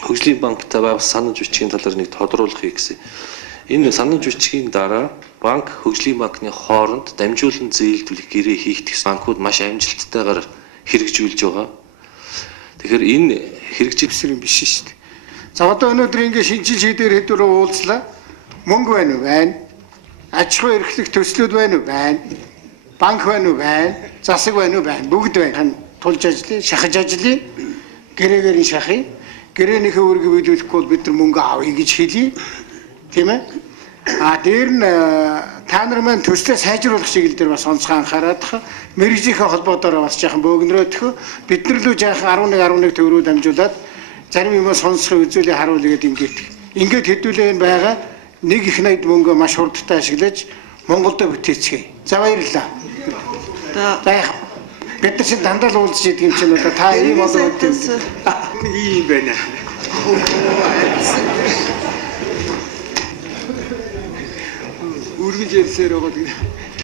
хөгжлийн банктай байгуулсан санал жишгийн талаар нэг тодруулахыг гэсэн. Энэ санал жишгийн дараа банк хөгжлийн банкны хооронд дамжуулан зээлдвэлэх гэрээ хийх банкуд маш амжилттайгаар хэрэгжүүлж байгаа. Тэгэхээр энэ хэрэгжүүлсэн юм биш шүү дээ. За одоо өнөөдөр ингэ шинжил шийдвэр хэдвэр уулзлаа. Мөнгө байна уу? Байна. Аж ахуй эрхлэх төслүүд байна уу? Байна. Банк байна уу? Байна. Засаг байна уу? Байна. Бүгд байна. Тулж ажиллая, шахаж ажиллая. Гэрээгээр нь шахая. Гэрээнийхээ үүргийг биелүүлэхгүй бол бид нар мөнгө авъя гэж хэлье. Тийм ээ? Дээр нь та нар маань төслөө сайжруулах чиглэл дээр бас онцгой анхаарах. Мэргэжийнхээ холбоодоор бас жаахан бөөгнөрөөдөх. Бид нар лөө жаахан 11 төгрөгөөр дамжуулаад зарим юм сонсохын үзүүлээ харуулъя гэдэг ингээд хэдүүлээ байгаа нэг их найд мөнгө маш хурдтай ашиглаж Монголд бүтээцгээе. За баярлалаа. За яг бид нар чинь дандаа л уулзж идэг юм чинь одоо та ийм болоод ийм байна. Үргэлж ярьсаар байгаа.